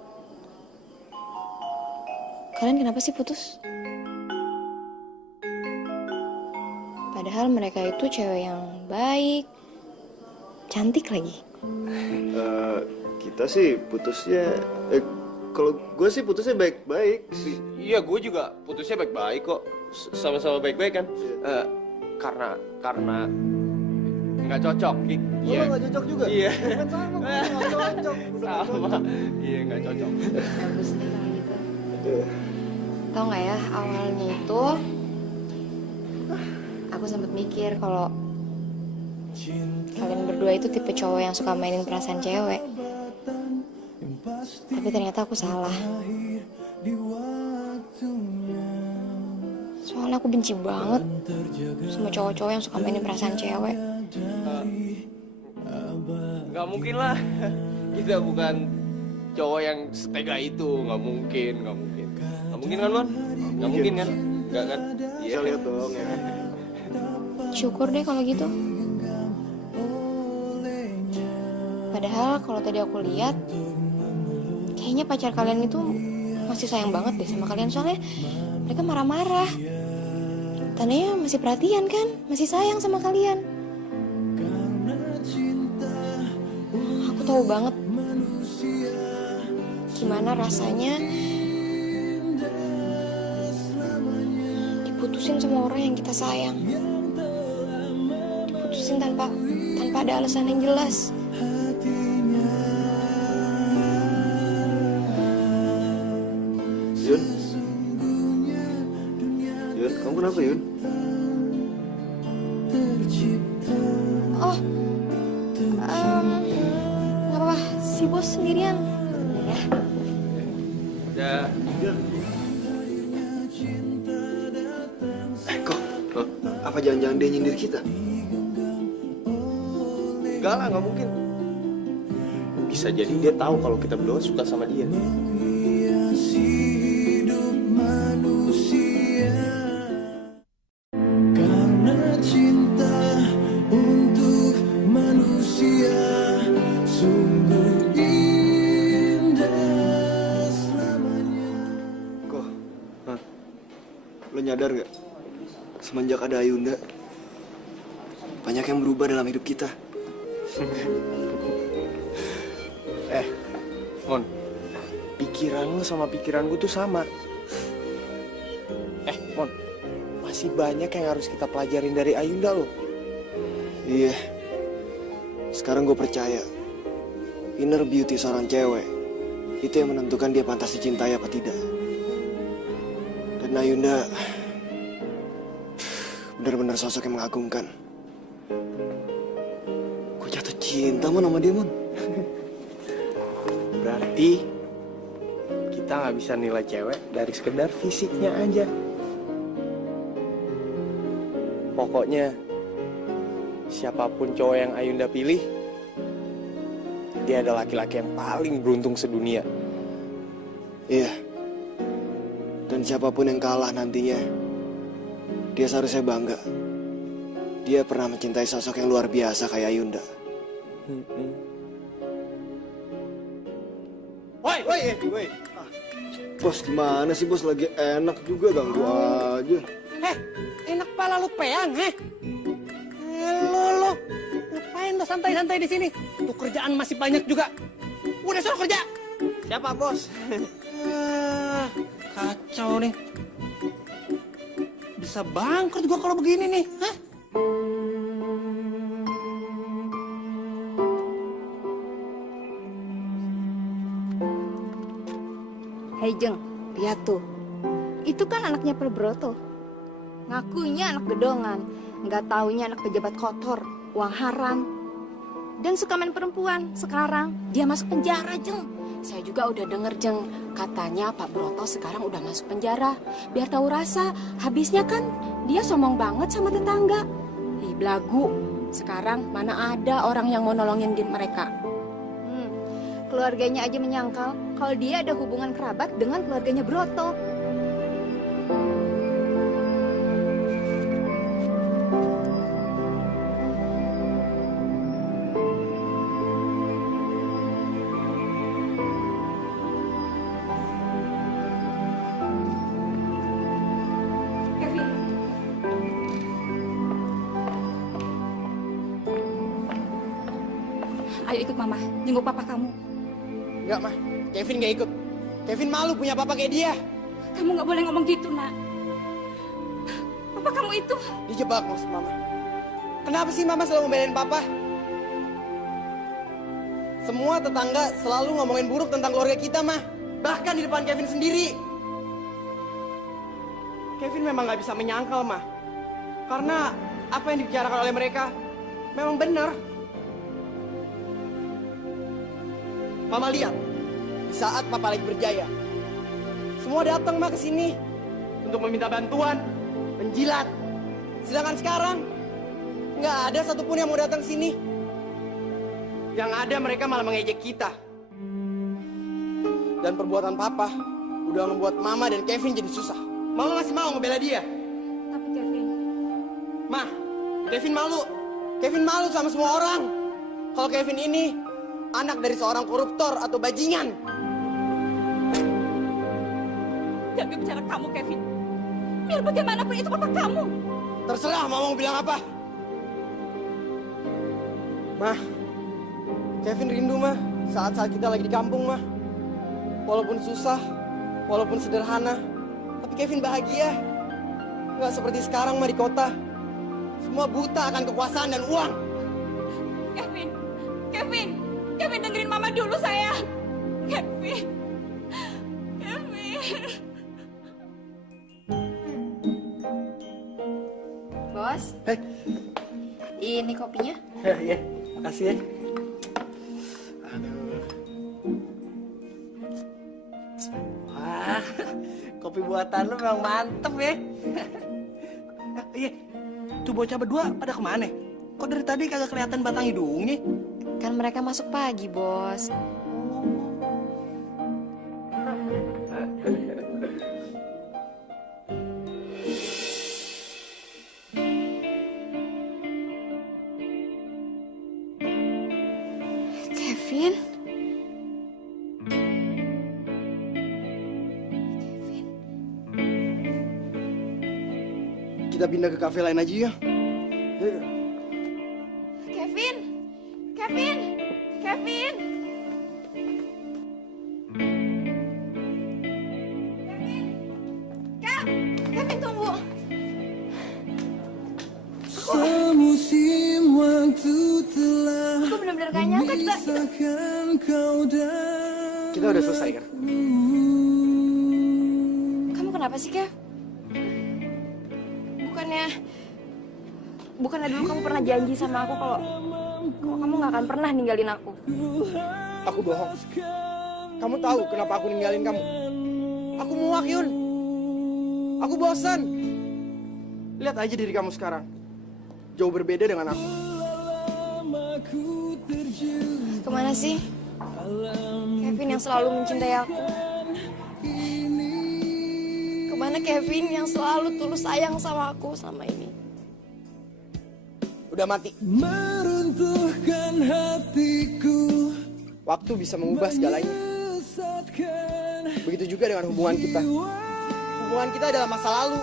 kalian kenapa sih putus? Padahal mereka itu cewek yang baik, cantik lagi. Kita sih putusnya, kalau gue sih putusnya baik-baik sih. Iya, gue juga putusnya baik-baik kok. Sama-sama baik-baik kan? Karena nggak cocok. Iya. Nggak cocok juga? Iya. Kan sama, nggak cocok. Sama. Iya, nggak cocok. Bagus deh kalau gitu. Tahu nggak ya, awalnya itu aku sempat mikir kalau kalian berdua itu tipe cowok yang suka mainin perasaan cewek. Tapi ternyata aku salah. Soalnya aku benci banget sama cowok-cowok yang suka mainin perasaan cewek. Nggak mungkin lah. Kita bukan cowok yang setega itu. Nggak mungkin. Nggak mungkin kan, Mon? Nggak mungkin kan? Nggak kan? Bisa lihat dong ya. Syukur deh kalau gitu. Padahal kalau tadi aku lihat, kayaknya pacar kalian itu masih sayang banget deh sama kalian. Soalnya mereka marah-marah. Tandanya masih perhatian kan? Masih sayang sama kalian. Aku tahu banget gimana rasanya diputusin sama orang yang kita sayang. Diputusin tanpa ada alasan yang jelas. Yun, kamu kenapa Yun? Oh, nggak apa-apa, si bos sendirian. Ya. Udah. Kok? Apa jangan-jangan dia nyindir kita? Enggak lah, nggak mungkin. Bisa jadi dia tahu kalau kita berdua suka sama dia. Lo nyadar gak? Semenjak ada Ayunda, banyak yang berubah dalam hidup kita. Mon, pikiran lu sama pikiran gue tuh sama. Mon, masih banyak yang harus kita pelajarin dari Ayunda loh. Iya. Sekarang gue percaya, inner beauty seorang cewek itu yang menentukan dia pantas dicintai apa tidak. Dan Ayunda benar-benar sosok yang mengagumkan. Gue jatuh cinta Mon sama dia, Mon. Berarti kita nggak bisa nilai cewek dari sekedar fisiknya aja. Pokoknya siapapun cowok yang Ayunda pilih, dia adalah laki-laki yang paling beruntung sedunia. Iya. Dan siapapun yang kalah nantinya, dia seharusnya bangga. Dia pernah mencintai sosok yang luar biasa kayak Ayunda. Woi. Bos gimana sih bos? Lagi enak juga ganggu aja. Enak pala lu peang, Lo, ngapain lo santai-santai di sini? Tuh kerjaan masih banyak juga. Udah suruh kerja. Siapa bos? Kacau nih. Bisa bangkrut gua kalau begini nih. Hei Jeng, lihat tuh. Itu kan anaknya Perbroto. Ngakunya anak gedongan, nggak taunya anak pejabat kotor, uang haram. Dan suka main perempuan. Sekarang dia masuk penjara, Jeng. Saya juga udah denger, Jeng. Katanya Pak Broto sekarang udah masuk penjara. Biar tahu rasa, habisnya kan dia sombong banget sama tetangga. Ih, belagu. Sekarang mana ada orang yang mau nolongin mereka. Keluarganya aja menyangkal kalau dia ada hubungan kerabat dengan keluarganya Broto. Kevin. Ayo ikut Mama, jenguk papa kamu. Enggak, Mah. Kevin nggak ikut. Kevin malu punya papa kayak dia. Kamu nggak boleh ngomong gitu, Nak. Papa kamu itu. Dijebak maksud Mama. Kenapa sih Mama selalu membelain papa? Semua tetangga selalu ngomongin buruk tentang keluarga kita, Mah. Bahkan di depan Kevin sendiri. Kevin memang nggak bisa menyangkal, Mah. Karena apa yang dibicarakan oleh mereka memang benar. Mama lihat, di saat Papa lagi berjaya, semua datang Mah ke sini untuk meminta bantuan, menjilat. Sedangkan sekarang nggak ada satupun yang mau datang sini. Yang ada mereka malah mengejek kita. Dan perbuatan Papa udah membuat Mama dan Kevin jadi susah. Mama masih mau ngebela dia. Tapi Kevin. Mah, Kevin malu. Kevin malu sama semua orang. Kalau Kevin ini anak dari seorang koruptor atau bajingan. Jaga bicara kamu, Kevin. Biar bagaimanapun itu papa kamu. Terserah Mama mau bilang apa. Mah, Kevin rindu Mah saat-saat kita lagi di kampung Mah. Walaupun susah, walaupun sederhana, tapi Kevin bahagia. Nggak seperti sekarang Mah di kota. Semua buta akan kekuasaan dan uang. Kevin dengerin Mama dulu, sayang. Kevin. Bos, ini kopinya. Iya, makasih ya. Wah, kopi buatan lu memang mantep ya. Iya, tuh bocah berdua pada kemana? Kok dari tadi kagak kelihatan batang hidungnya? Kan mereka masuk pagi, Bos. Kevin? Kevin? kita pindah ke kafe lain aja ya. Yuk. Kevin, Kevin, Kevin. Kevin tunggu. Semusim waktu telah Aku benar-benar gak nyangka kita memisahkan kau dan Kita udah selesai kan? Kamu kenapa sih, Kev? Bukannya dulu kamu pernah janji sama aku kalau kamu gak akan pernah ninggalin aku. Aku bohong. Kamu tahu kenapa aku ninggalin kamu? Aku muak, Yun. Aku bosan. Lihat aja diri kamu sekarang. Jauh berbeda dengan aku. Kemana sih? Kevin yang selalu mencintai aku. Kemana Kevin yang selalu tulus sayang sama aku selama ini? Udah mati. meruntuhkan hatiku. Waktu bisa mengubah segalanya. Begitu juga dengan hubungan kita. Hubungan kita adalah masa lalu.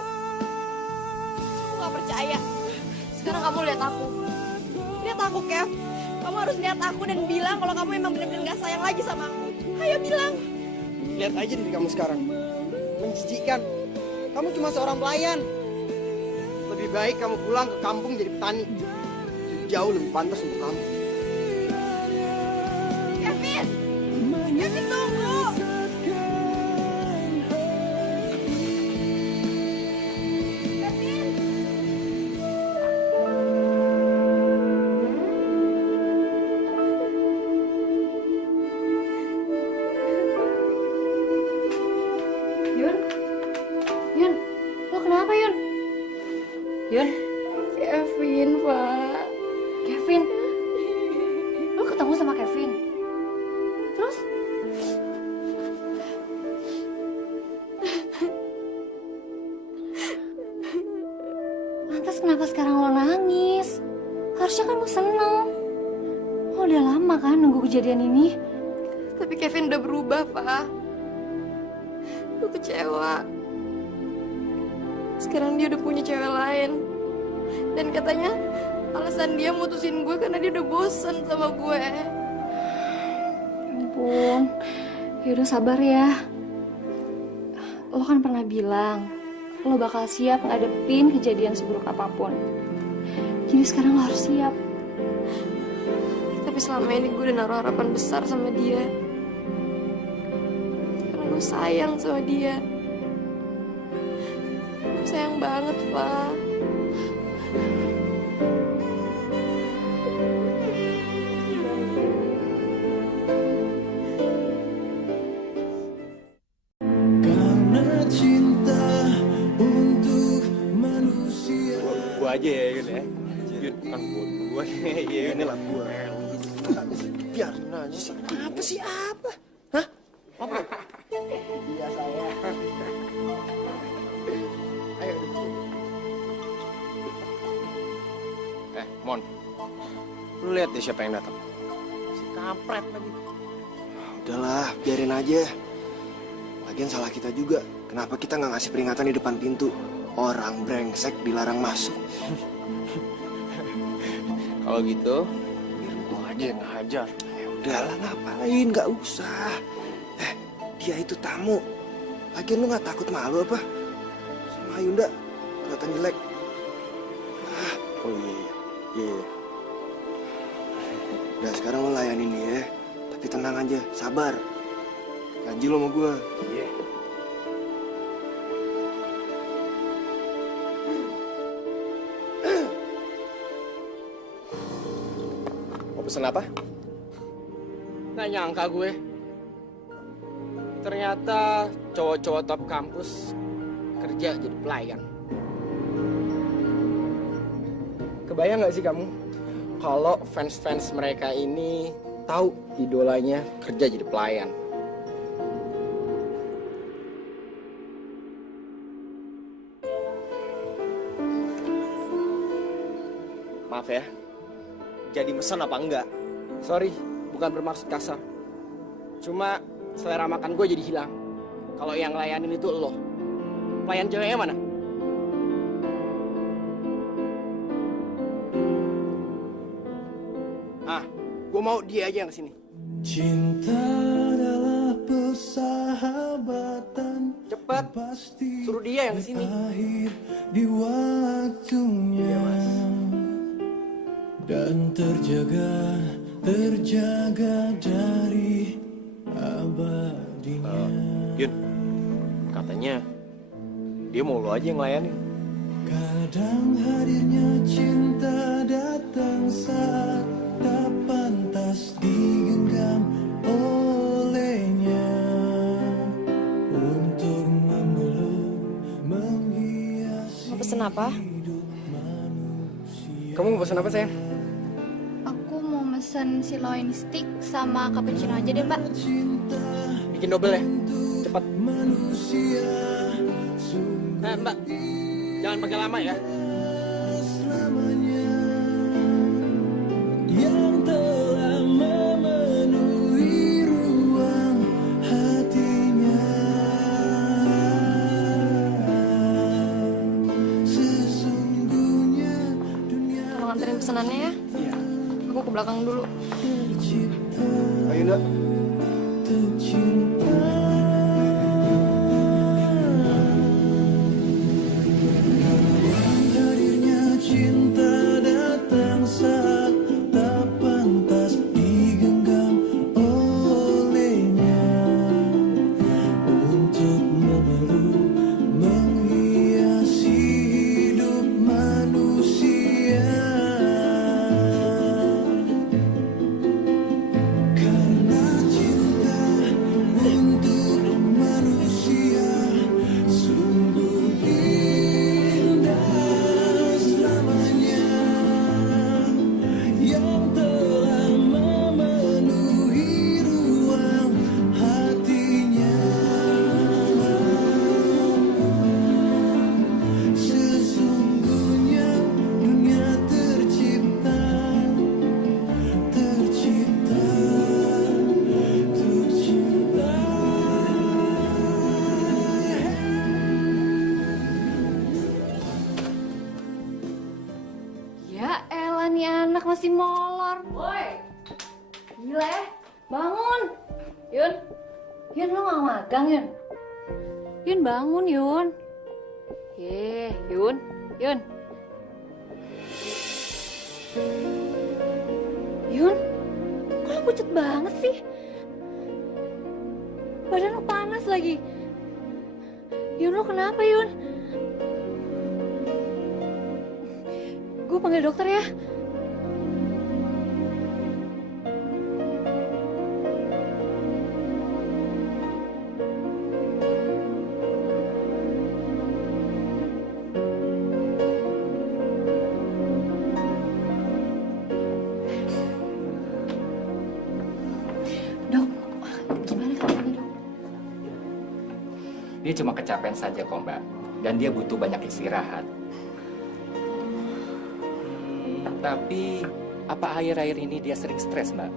Aku gak percaya. Sekarang kamu lihat aku. Lihat aku, Kev. Kamu harus lihat aku dan bilang kalau kamu emang benar-benar gak sayang lagi sama aku. Ayo bilang. Lihat aja diri kamu sekarang. Menjijikan. Kamu cuma seorang pelayan. Lebih baik kamu pulang ke kampung jadi petani. Jauh lebih pantas untuk kamu. Kevin! Kevin tunggu! Kevin! Yun? Yun? Lo kenapa, Yun? Yun? Kevin, Pak. Kevin? Lo ketemu sama Kevin? Terus? Lantas kenapa sekarang lo nangis? Harusnya kan lo seneng. Lo udah lama kan nunggu kejadian ini? Tapi Kevin udah berubah, Pak. Aku kecewa. Sekarang dia udah punya cewek lain. Dan katanya alasan dia mutusin gue karena dia udah bosan sama gue. Ya ampun. Yaudah sabar ya. Lo kan pernah bilang lo bakal siap ngadepin kejadian seburuk apapun. Jadi sekarang lo harus siap. Tapi selama ini gue udah naruh harapan besar sama dia. Karena gue sayang sama dia. Gue sayang banget, Pak. Karena cinta untuk manusia. Gua aja ya, Yun ya. Yun, bukan gua. Iya, Yun. Inilah gua. Biarin aja sih. Apa sih apa? Hah? Apa? Iya saya. Ayo duduk. Mon. Lu lihat deh siapa yang datang. Si kampret lagi. Udahlah, biarin aja. Lagian salah kita juga. Kenapa kita nggak ngasih peringatan di depan pintu? Orang brengsek dilarang masuk. Kalau gitu, biar gua aja yang ngajar. Ya udahlah, ngapain? Nggak usah. Dia itu tamu. Lagian lu nggak takut malu apa? Sama Ayunda kelihatan jelek. Oh iya. Iya. Udah sekarang lo layanin dia. Tapi tenang aja, sabar. Janji lo sama gue. Iya. Mau pesen apa? Nggak nyangka gue. Ternyata cowok-cowok top kampus kerja jadi pelayan. Kebayang nggak sih kamu kalau fans-fans mereka ini tahu idolanya kerja jadi pelayan? Maaf ya. Jadi mesen apa enggak? Sorry, bukan bermaksud kasar. Cuma selera makan gue jadi hilang. Kalau yang ngelayanin itu lo. Pelayan ceweknya mana? Gue mau dia aja yang kesini. Cinta adalah persahabatan. Cepet, Pasti suruh dia yang kesini. akhir di waktunya. Dan terjaga dari abadinya. Yun, katanya dia mau lo aja yang ngelayanin. Kadang hadirnya cinta datang saat tak pantas digenggam olehnya. Untuk memeluk, menghiasi Mau pesen apa? Kamu mau pesen apa, sayang? Aku mau mesen sirloin steak sama cappuccino aja deh, Mbak. Bikin double ya? Cepat. manusia. Mbak, jangan pakai lama ya. Selamanya yang telah memenuhi ruang hatinya. Sesungguhnya dunia Tolong anterin pesanannya ya. Iya. Aku ke belakang dulu. tercipta Ayo, Nda. tercinta. Hadirnya cinta datang saat tak pantas digenggam olehnya. Untuk memeluk, menghiasi hidup manusia. Karena cinta untuk manusia sungguh indah selamanya, yang telah memenuhi ruang hatinya. Sesungguhnya dunia tercipta. Ya elah nih anak masih molor. Woi, gila ya, bangun. Yun, Yun lo gak magang Yun? Yun bangun Yun. Yun, Yun. Yun, kok lo pucet banget sih? Badan lo panas lagi. Yun, lo kenapa Yun? Gue panggil dokter ya. Dok, gimana keadaannya dok? Dia cuma kecapean saja kok, Mbak. Dan dia butuh banyak istirahat. Tapi apa akhir-akhir ini dia sering stres, Mbak?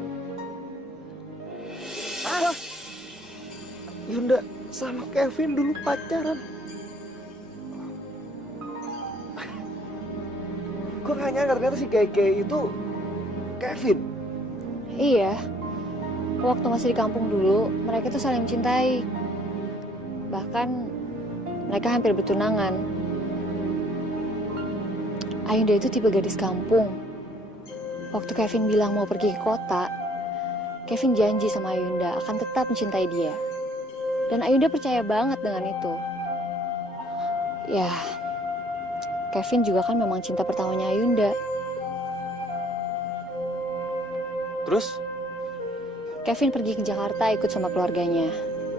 Yunda sama Kevin dulu pacaran. Gue gak nyangka ternyata si Keke itu Kevin. Iya, waktu masih di kampung dulu, mereka tuh saling mencintai. Bahkan mereka hampir bertunangan. Ayunda itu tipe gadis kampung. Waktu Kevin bilang mau pergi ke kota, Kevin janji sama Ayunda akan tetap mencintai dia. Dan Ayunda percaya banget dengan itu. Ya, Kevin juga kan memang cinta pertamanya Ayunda. Terus? Kevin pergi ke Jakarta ikut sama keluarganya,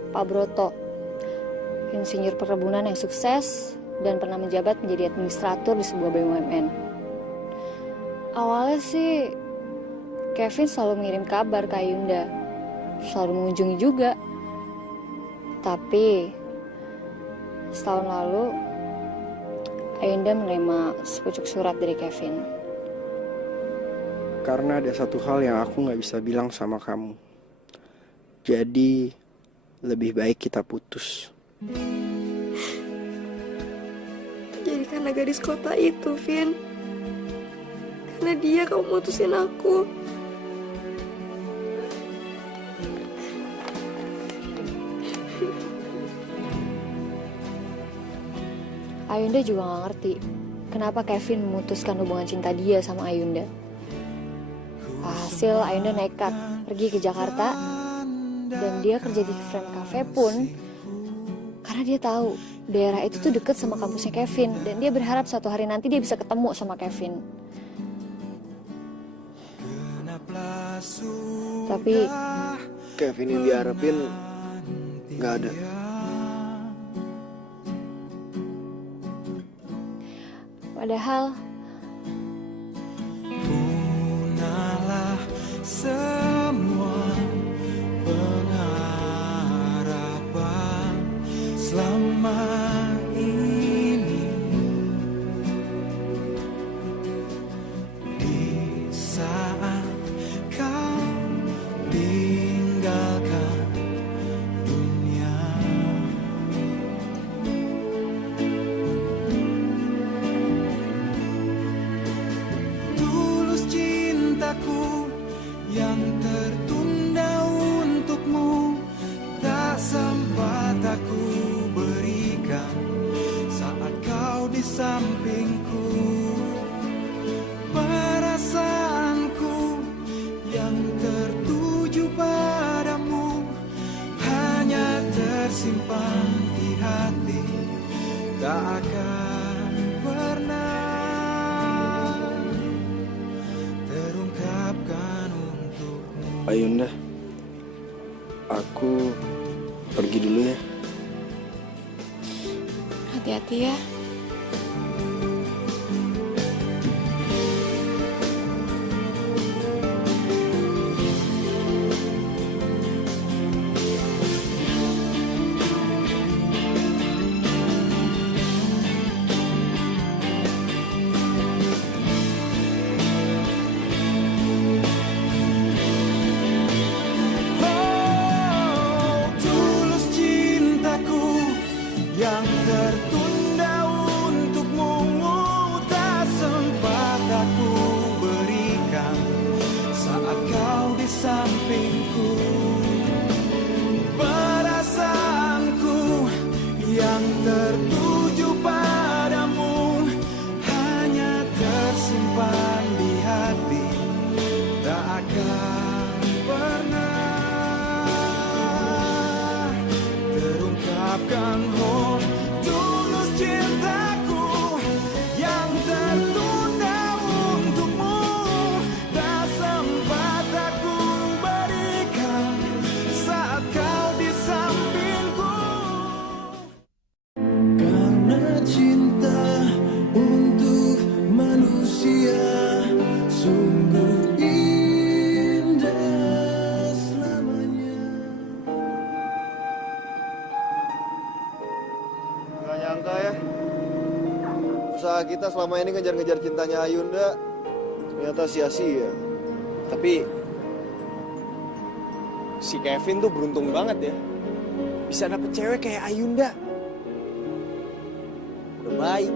Pak Broto, insinyur perkebunan yang sukses dan pernah menjabat menjadi administrator di sebuah BUMN. Awalnya sih, Kevin selalu mengirim kabar ke Ayunda, selalu mengunjungi juga. Tapi, setahun lalu, Ayunda menerima sepucuk surat dari Kevin. Karena ada satu hal yang aku gak bisa bilang sama kamu. Jadi, lebih baik kita putus. Jadi karena gadis kota itu, Vin. Karena dia kamu mutusin aku. Ayunda juga gak ngerti kenapa Kevin memutuskan hubungan cinta dia sama Ayunda. Hasil Ayunda nekat pergi ke Jakarta dan dia kerja di Frame Cafe pun karena dia tahu daerah itu tuh deket sama kampusnya Kevin dan dia berharap suatu hari nanti dia bisa ketemu sama Kevin. Tapi Kevin yang diharapin nggak ada. padahal punahlah semua pengharapan selama ini di saat kau tinggalkan dunia. Tulus cintaku yang tertunda untukmu, tak sempat aku berikan saat kau di sampingku. Perasaanku yang tertuju padamu hanya tersimpan di hati, tak akan pernah terungkapkan untukmu. Ayunda, aku pergi dulu ya. Hati-hati ya. Oh, tulus cintaku yang tertunda untukmu, tak sempat aku berikan saat kau di sampingku. Perasaanku yang tertuju padamu hanya tersimpan di hati, tak akan pernah terungkapkan. Oh, tulus cintaku yang tertunda untukmu, tak sempat aku berikan saat kau di sampingku. Karena cinta untuk manusia sungguh indah selamanya. Gak nyangka ya, usaha kita selama ini ngejar-ngejar cintanya Ayunda ternyata sia-sia. Tapi si Kevin tuh beruntung banget ya, bisa dapet cewek kayak Ayunda. Udah baik,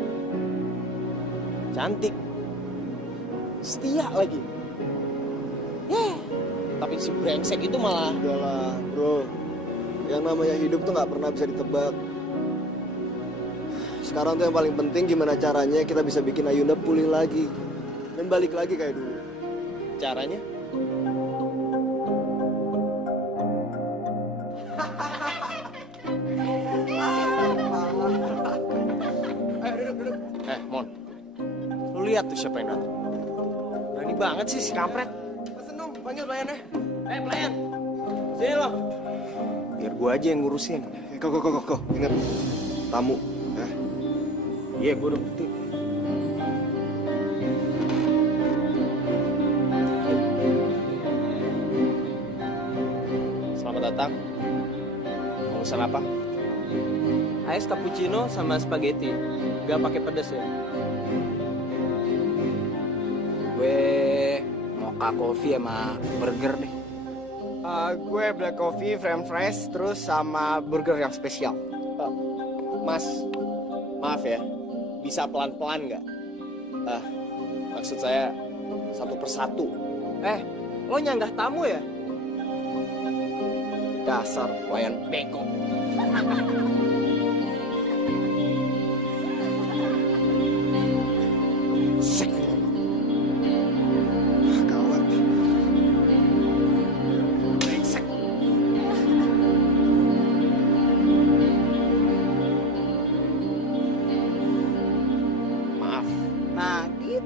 cantik, setia lagi. Tapi si brengsek itu malah Udahlah bro, yang namanya hidup tuh gak pernah bisa ditebak. Sekarang tuh yang paling penting gimana caranya kita bisa bikin Ayunda pulih lagi dan balik lagi kayak dulu. caranya. Mon, lu lihat tuh siapa yang datang. Berani banget sih si kampret. Pesen dong, panggil pelayannya. Pelayan, sini lo. Biar gua aja yang ngurusin. Kok, ingat tamu. Iya, gua udah bukti. Selamat datang. Mau pesan apa? Ice cappuccino sama spaghetti. Gak pakai pedas ya. Gue mocha coffee sama burger deh. Gue black coffee, french fries, terus sama burger yang spesial. Mas, maaf ya, bisa pelan-pelan nggak? Maksud saya satu persatu. Lo nyanggah tamu ya? Dasar pelayan beko.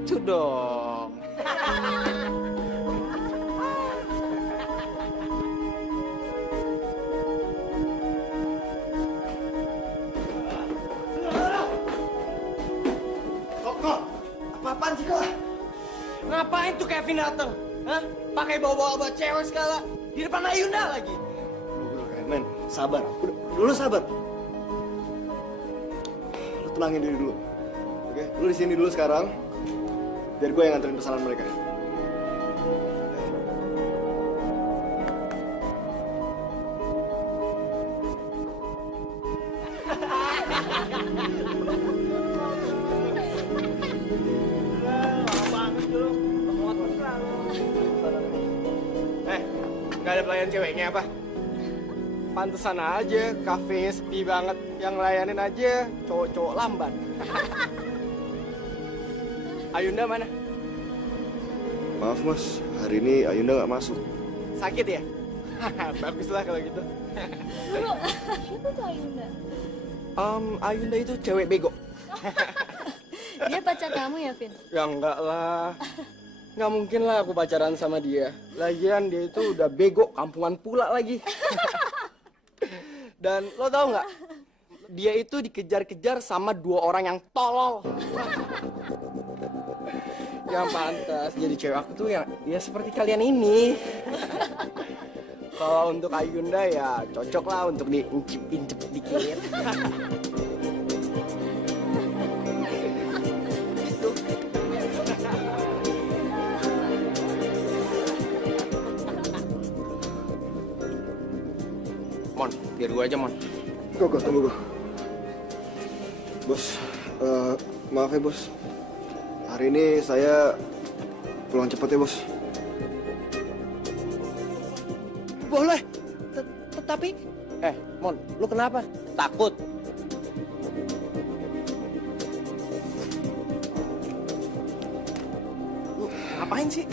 gitu dong. Kok? Apa-apaan sih kok? Ngapain tuh Kevin dateng? Hah? Pakai bawa-bawa cewek segala di depan Ayunda lagi. Men, sabar. Udah, lu sabar. Lu tenangin diri dulu. Oke, lu di sini dulu sekarang. Biar gue yang nganterin pesanan mereka. Gak ada pelayan ceweknya apa? Pantesan aja, kafenya sepi banget. Yang layanin aja cowok-cowok lamban. Ayunda mana? Maaf mas, hari ini Ayunda nggak masuk. Sakit ya? Baguslah kalau gitu. Tunggu, siapa tuh Ayunda? Ayunda itu cewek bego. Dia pacar kamu ya, Vin? Ya enggak lah. Nggak mungkin lah aku pacaran sama dia. Lagian dia itu udah bego, kampungan pula lagi. Dan lo tau nggak? Dia itu dikejar-kejar sama 2 orang yang tolol. Yang pantas jadi cewek aku tuh ya seperti kalian ini. Kalau untuk Ayunda ya cocok lah untuk diincip-incip dikit. Mon, biar gue aja, Mon. Kok, tunggu. Bos, maaf ya bos. Hari ini saya pulang cepat ya bos. Boleh. Tetapi Mon, lu kenapa? Takut? Lu ngapain sih?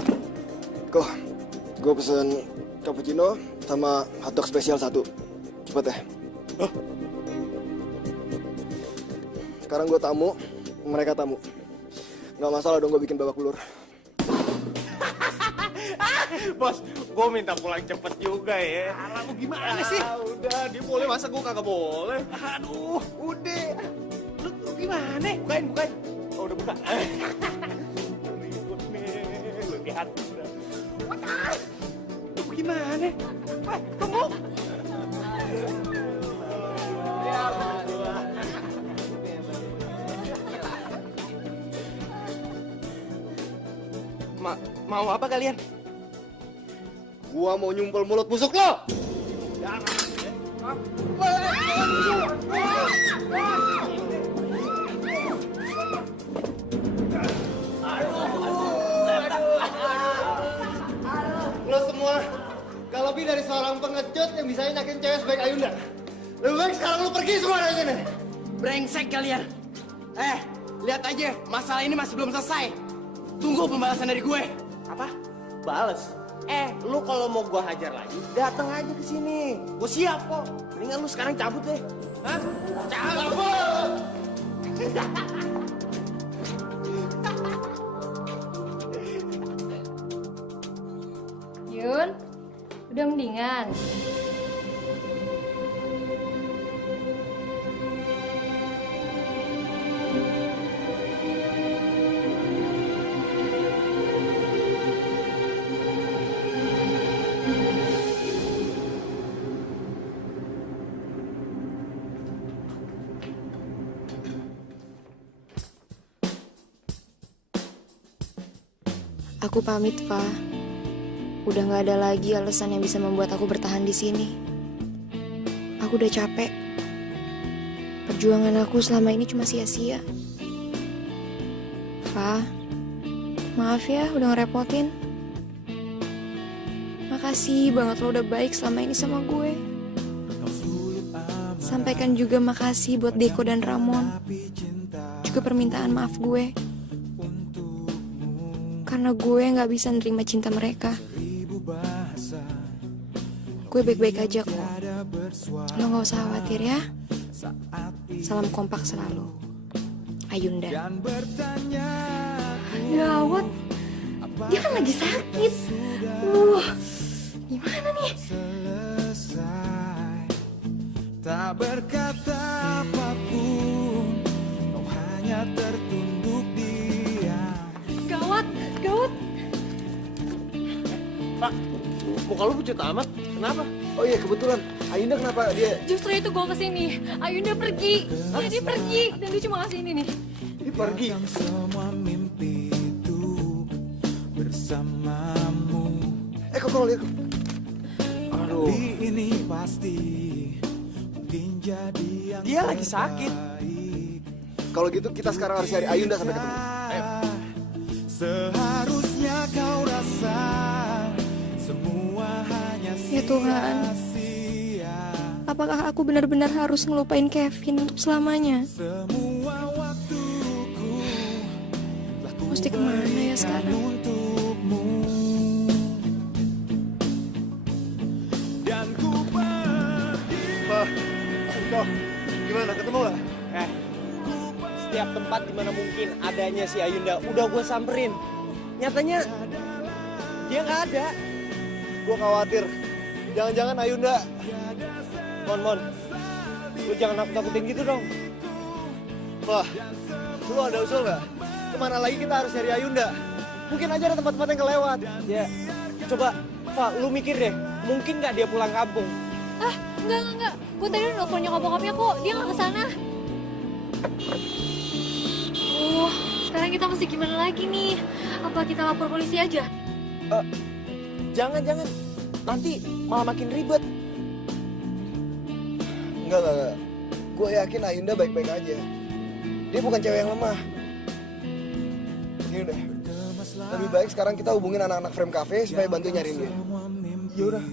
Kok, gue pesen cappuccino sama hotdog spesial 1. Cepet ya. Sekarang gue tamu, mereka tamu. Nggak masalah dong gue bikin babak belur. Bos, gue minta pulang cepet juga ya. Alah, lu gimana sih? Udah, dia boleh, masa gue kagak boleh? Aduh, Udah. lu gimana? Bukain. Oh, udah buka. Ribut nih, lu lihat. Lu gimana? Tunggu. Mau apa kalian? Gua mau nyumpel mulut busuk lo. Lo semua gak lebih dari seorang pengecut yang bisa nyakitin cewek sebaik Ayunda. Lebih baik sekarang lo pergi semua dari sini. Brengsek kalian. Lihat aja, masalah ini masih belum selesai. Tunggu pembalasan dari gue. Apa? Bales? Lu kalau mau gua hajar lagi, datang aja ke sini. Gua siap kok. Mendingan lu sekarang cabut deh. Hah? Cabut! Yun, udah mendingan. Aku pamit, Fa. Udah gak ada lagi alasan yang bisa membuat aku bertahan di sini. Aku udah capek. Perjuangan aku selama ini cuma sia-sia. Fa, maaf ya udah ngerepotin. Makasih banget lo udah baik selama ini sama gue. Sampaikan juga makasih buat Deko dan Ramon. Juga permintaan maaf gue. Karena gue gak bisa nerima cinta mereka. Gue baik-baik aja kok. Lo gak usah khawatir ya. Salam kompak selalu. Ayunda. Gawat, dia kan lagi sakit. Gimana nih? Selesai, tak berkata apapun, kau hanya tertunduk diam. Gawat. Pak, muka lu pucat amat. Kenapa? Oh iya, kebetulan. Ayunda kenapa dia? Justru itu gue kesini. Ayunda pergi. Dia pergi dan dia cuma ngasih ini nih. Dia pergi. Semua mimpi itu bersamamu. Kok lihat? Aduh. Ini pasti mungkin jadi yang Dia lagi sakit. Kalau gitu kita sekarang harus cari Ayunda sampai ketemu. Ayo. Seharusnya kau rasa semua hanya Ya Tuhan, sia-sia. apakah aku benar-benar harus ngelupain Kevin untuk selamanya? Semua waktuku Mesti kemana ya sekarang? untukmu. Dan ku pergi. Pak, Iko, gimana? Ketemu nggak? Setiap tempat dimana mungkin adanya si Ayunda udah gue samperin. Nyatanya dia nggak ada. Gue khawatir. Jangan-jangan Ayunda. Mon, lu jangan nakut-nakutin gitu dong. Wah, lu ada usul nggak? Kemana lagi kita harus cari Ayunda? Mungkin aja ada tempat-tempat yang kelewat. Ya, coba Pak, lu mikir deh. Mungkin nggak dia pulang kampung? Enggak. Gue tadi udah nelfon nyokap-nyokapnya kok. Dia nggak kesana. Sekarang kita mesti gimana lagi nih? Apa kita lapor polisi aja? Jangan. Nanti malah makin ribet. Enggak. Gue yakin Ayunda baik-baik aja. Dia bukan cewek yang lemah. Gini deh. Lebih baik sekarang kita hubungin anak-anak Frame Cafe supaya bantu nyariin dia. Yaudah.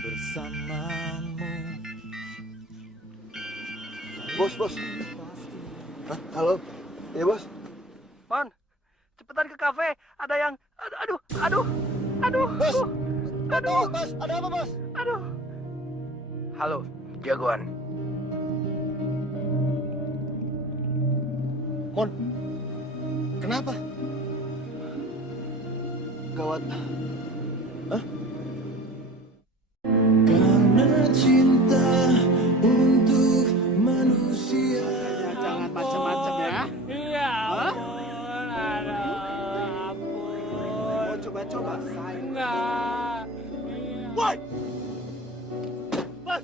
Bersamamu. Bos. Hah? Halo? Iya, Bos? Mon, cepetan ke kafe. Ada yang... Aduh. Bos! Bos, ada apa, Bos? Aduh. Halo, jagoan. Mon, kenapa? Gawat. Hah? Karena cinta untuk manusia. Jangan macam-macam ya. Iya. Mau coba-coba. Enggak. Woi! Bos!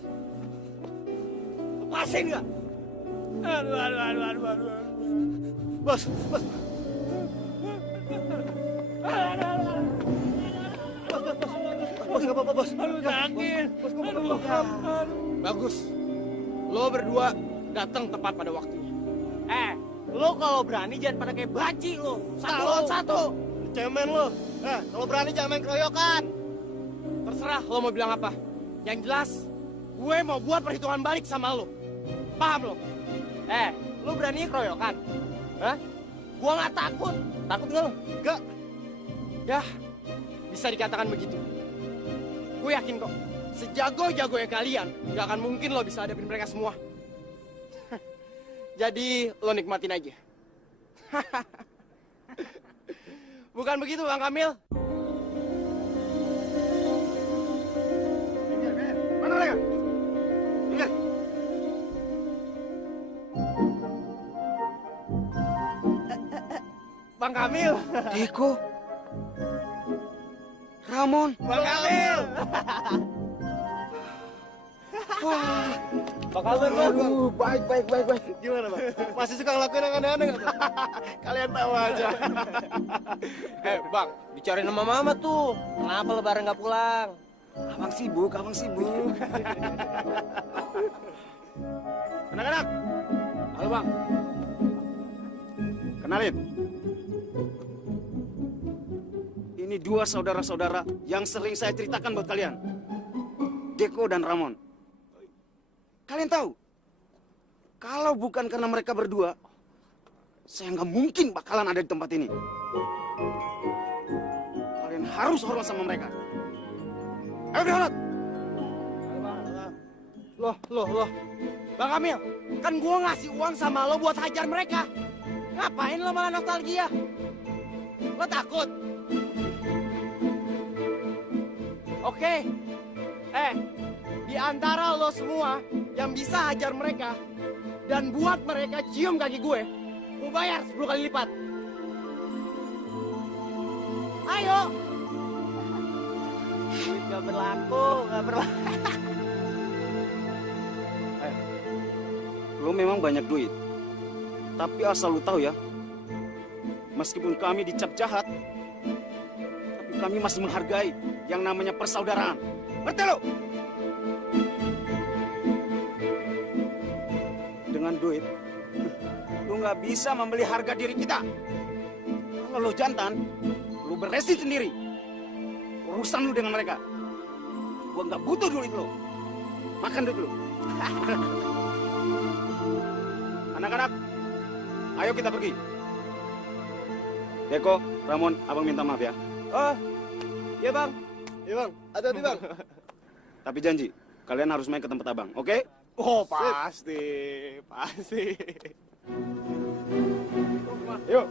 Lepasin nggak? Aduh. Bos. Bos, nggak apa-apa, Bos. Aduh, sakit. Bos, nggak apa-apa. Bagus. Lo berdua datang tepat pada waktunya. Lo kalau berani jangan pada kayak baci lo. Satu lawan satu. Cemen lo. Kalau berani jangan main keroyokan. Terserah lo mau bilang apa. Yang jelas, gue mau buat perhitungan balik sama lo. Paham lo? Lo berani keroyokan? Hah? Gue nggak takut. Takut nggak lo? Enggak. Ya, bisa dikatakan begitu. Gue yakin kok, sejago-jagonya kalian, nggak akan mungkin lo bisa hadapin mereka semua. Jadi, lo nikmatin aja. Bukan begitu, Bang Kamil? Mana mereka? Ingat. Bang Kamil. Deko. Ramon. Bang Kamil. Wah. Bang Kamil, Bang. Aduh, baik. Gimana, Bang? Masih suka ngelakuin yang aneh-aneh nggak, Bang? Kalian tahu aja. Bang, dicariin sama Mama tuh. Kenapa lebaran nggak pulang? Abang sibuk. Anak-anak. Halo, Bang. Kenalin. Ini dua saudara-saudara yang sering saya ceritakan buat kalian. Deko dan Ramon. Kalian tahu, kalau bukan karena mereka berdua, saya nggak mungkin bakalan ada di tempat ini. Kalian harus hormat sama mereka. Ayo berhormat. Loh. Bang Kamil, kan gua ngasih uang sama lo buat hajar mereka. Ngapain lo malah nostalgia? Lo takut? Oke. Di antara lo semua yang bisa hajar mereka dan buat mereka cium kaki gue bayar 10 kali lipat. Ayo. Gak berlaku. Lo memang banyak duit. Tapi asal lo tahu ya, meskipun kami dicap jahat, tapi kami masih menghargai yang namanya persaudaraan. Ngerti lo? Dengan duit, lu nggak bisa membeli harga diri kita. Kalau lu jantan, lu beresin sendiri. Urusan lu dengan mereka. Gua nggak butuh duit lu. Makan duit lu. Anak-anak, ayo kita pergi. Deko, Ramon, abang minta maaf ya. Oh, iya bang. Iya bang, hati-hati bang. Tapi janji, kalian harus main ke tempat abang, oke? Oh, pasti. Yuk.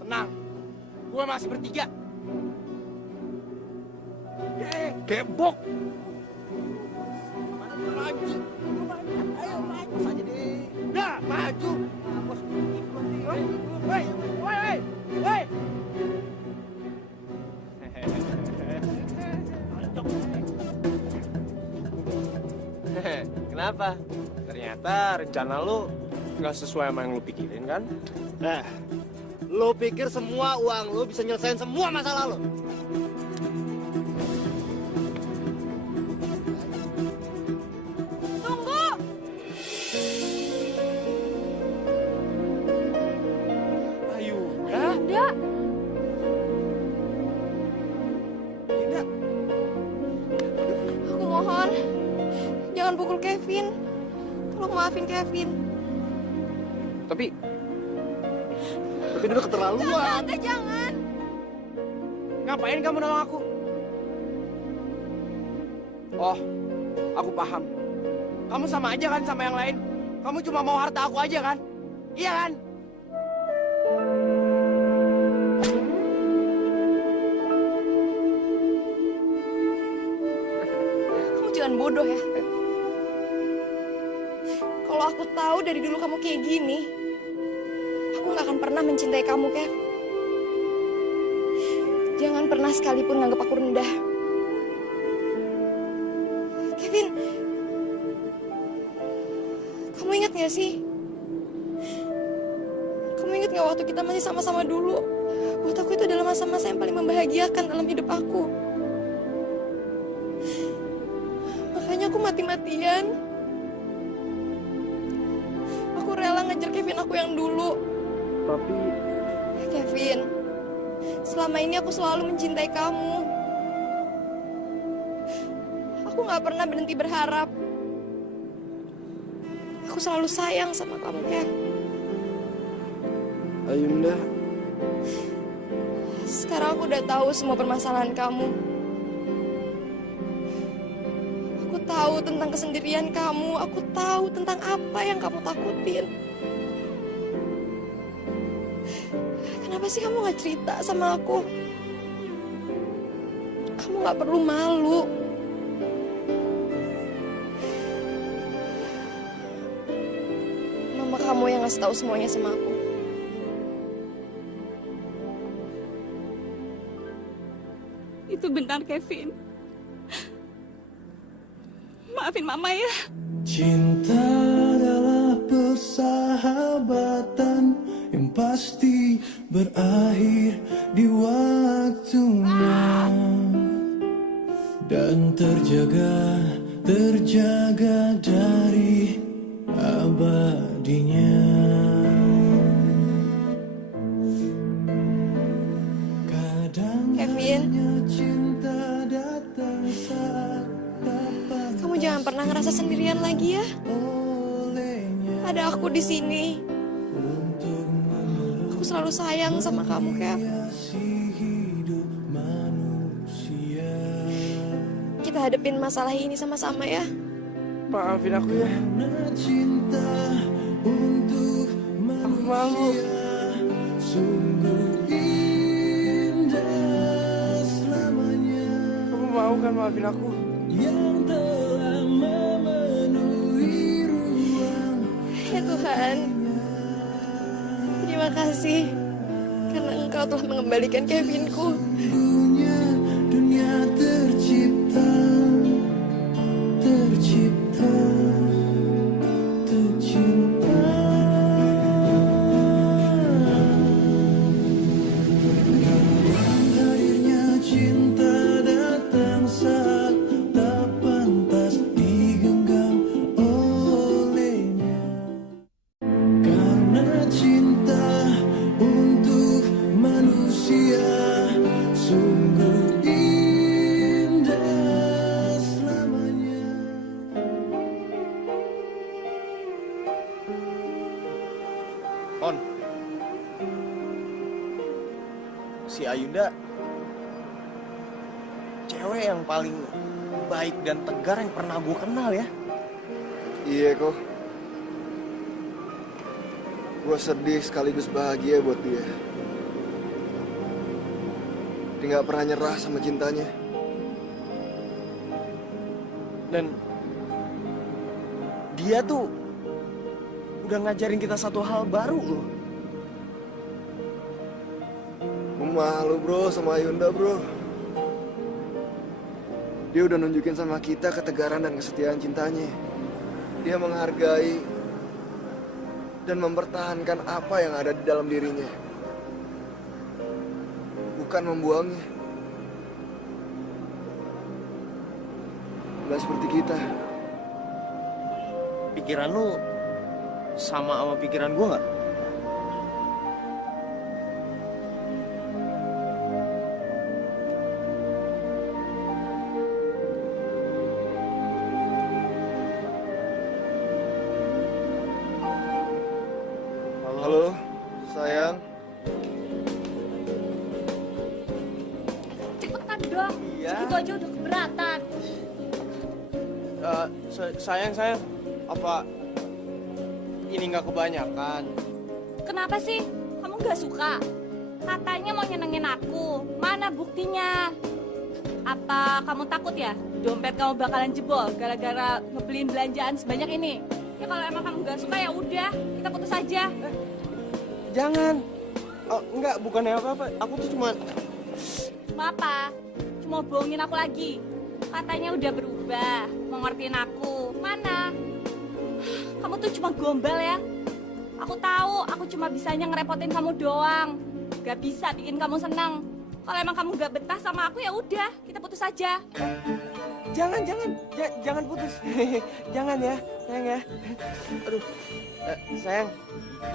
Tenang. Gue masih bertiga. Gebok. Maju. Ayo maju saja deh. Nah, maju. Woi. Kenapa? Ternyata rencana lu nggak sesuai sama yang lu pikirin kan? Lo pikir semua uang lo bisa nyelesain semua masalah lo? Tunggu! Ayo. Dinda! Aku mohon, jangan pukul Kevin. Tolong maafin Kevin. Tapi dia udah keterlaluan. Jangan. Ngapain kamu nolong aku? Oh, aku paham. Kamu sama aja kan sama yang lain. Kamu cuma mau harta aku aja kan? Iya kan? Kamu jangan bodoh ya. Kalau aku tahu dari dulu kamu kayak gini, aku gak akan pernah mencintai kamu, Kev. Jangan pernah sekalipun nganggap aku rendah. Kevin, kamu ingat gak sih? Kamu ingat gak waktu kita masih sama-sama dulu? Buat aku itu adalah masa-masa yang paling membahagiakan dalam hidup aku. Makanya aku mati-matian. Aku rela ngejar Kevin aku yang dulu. Tapi Kevin, selama ini aku selalu mencintai kamu. Aku gak pernah berhenti berharap. Aku selalu sayang sama kamu, Kev. Ayunda, Sekarang aku udah tahu semua permasalahan kamu. Aku tahu tentang kesendirian kamu. Aku tahu tentang apa yang kamu takutin. Kenapa sih kamu gak cerita sama aku? Kamu gak perlu malu. Mama kamu yang ngasih tahu semuanya sama aku. Itu benar, Kevin. Maafin Mama ya. Cinta adalah persahabatan yang pasti berakhir di waktunya dan terjaga dari abadinya. Kevin, kamu jangan pernah ngerasa sendirian lagi ya. Ada aku di sini. Aku selalu sayang sama kamu, Kev. Kita hadepin masalah ini sama-sama ya. Maafin aku ya. Cinta untuk manusia sungguh indah selamanya. Kamu mau kan maafin aku? Yang telah memenuhi ruang. Ya Tuhan, terima kasih karena Engkau telah mengembalikan Kevinku. Dunia tercipta, tercipta, tercinta. Hadirnya cinta datang saat tak pantas digenggam olehnya. Karena cinta untuk manusia sungguh indah selamanya. On. Si Ayunda cewek yang paling baik dan tegar yang pernah gue kenal ya. Iya kok. Gue sedih sekaligus bahagia buat dia. Dia nggak pernah nyerah sama cintanya. Dan dia tuh udah ngajarin kita satu hal baru loh. Gue malu bro sama Ayunda bro. Dia udah nunjukin sama kita ketegaran dan kesetiaan cintanya. Dia menghargai dan mempertahankan apa yang ada di dalam dirinya. Bukan membuangnya. Nggak seperti kita. Pikiran lu sama pikiran gue nggak? Halo, sayang. Cepetan dong. Iya. Segitu aja udah keberatan. Sayang, apa ini nggak kebanyakan? Kenapa sih? Kamu nggak suka? Katanya mau nyenengin aku. Mana buktinya? Apa kamu takut ya? Dompet kamu bakalan jebol gara-gara ngebeliin belanjaan sebanyak ini. Ya kalau emang kamu nggak suka ya udah, kita putus aja. Jangan. Oh, enggak, bukannya apa-apa. Aku tuh cuma apa? Cuma bohongin aku lagi. Katanya udah berubah, mau ngertiin aku. Mana? Kamu tuh cuma gombal ya. Aku tahu, aku cuma bisanya ngerepotin kamu doang. Gak bisa bikin kamu senang. Kalau emang kamu gak betah sama aku ya udah, kita putus aja. Jangan putus. Jangan ya, sayang ya. Aduh, sayang.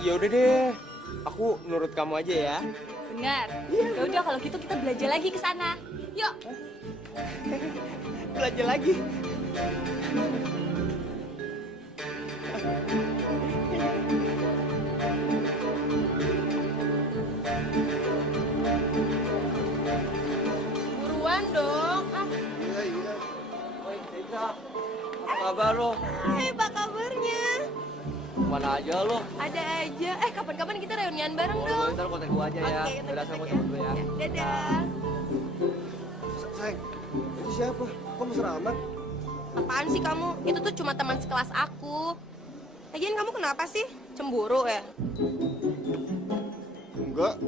Ya udah deh. Aku nurut kamu aja ya. Benar. Ya udah kalau gitu kita belajar lagi ke sana. Yuk. Belajar lagi. Buruan dong. Iya. Oi, Dika. Apa kabar lo? Hai, apa kabarnya? Mana aja lo? Ada aja. Kapan-kapan kita reunian bareng Oh, dong. ntar kontak gua aja ya. Oke, Udah sama temen gue ya. Dadah. Sayang, itu siapa? Kok mesra amat? Apaan sih kamu? Itu tuh cuma teman sekelas aku. Lagian kamu kenapa sih? Cemburu ya? Enggak.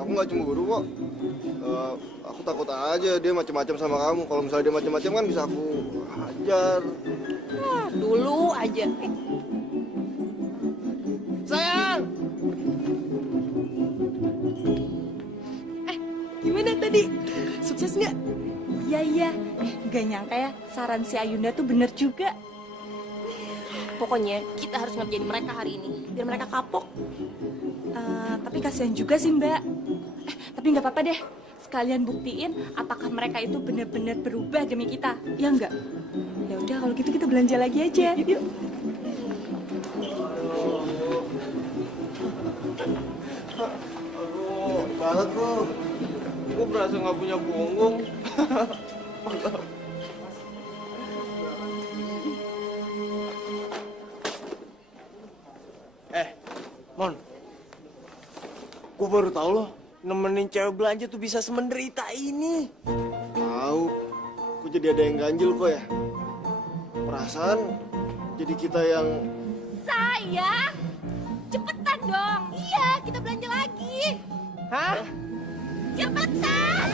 Aku nggak cemburu kok. Aku takut aja dia macam-macam sama kamu. Kalau misalnya dia macam-macam kan bisa aku hajar. Dulu aja. Sayang! Gimana tadi? Sukses nggak? Iya. Gak nyangka ya, saran si Ayunda tuh bener juga. Pokoknya kita harus ngerjain mereka hari ini. Biar mereka kapok. Tapi kasihan juga sih Mbak. Tapi nggak apa-apa deh. Sekalian buktiin apakah mereka itu benar-benar berubah demi kita. Ya enggak? Ya udah kalau gitu kita belanja lagi aja. Yuk. Aduh, banget lo. Gue berasa nggak punya punggung. Gue baru tahu loh, nemenin cewek belanja tuh bisa semenderita ini. Tahu, kok jadi ada yang ganjil kok ya? Perasaan jadi kita yang... Sayang, cepetan dong. Iya, kita belanja lagi. Hah? Cepetan.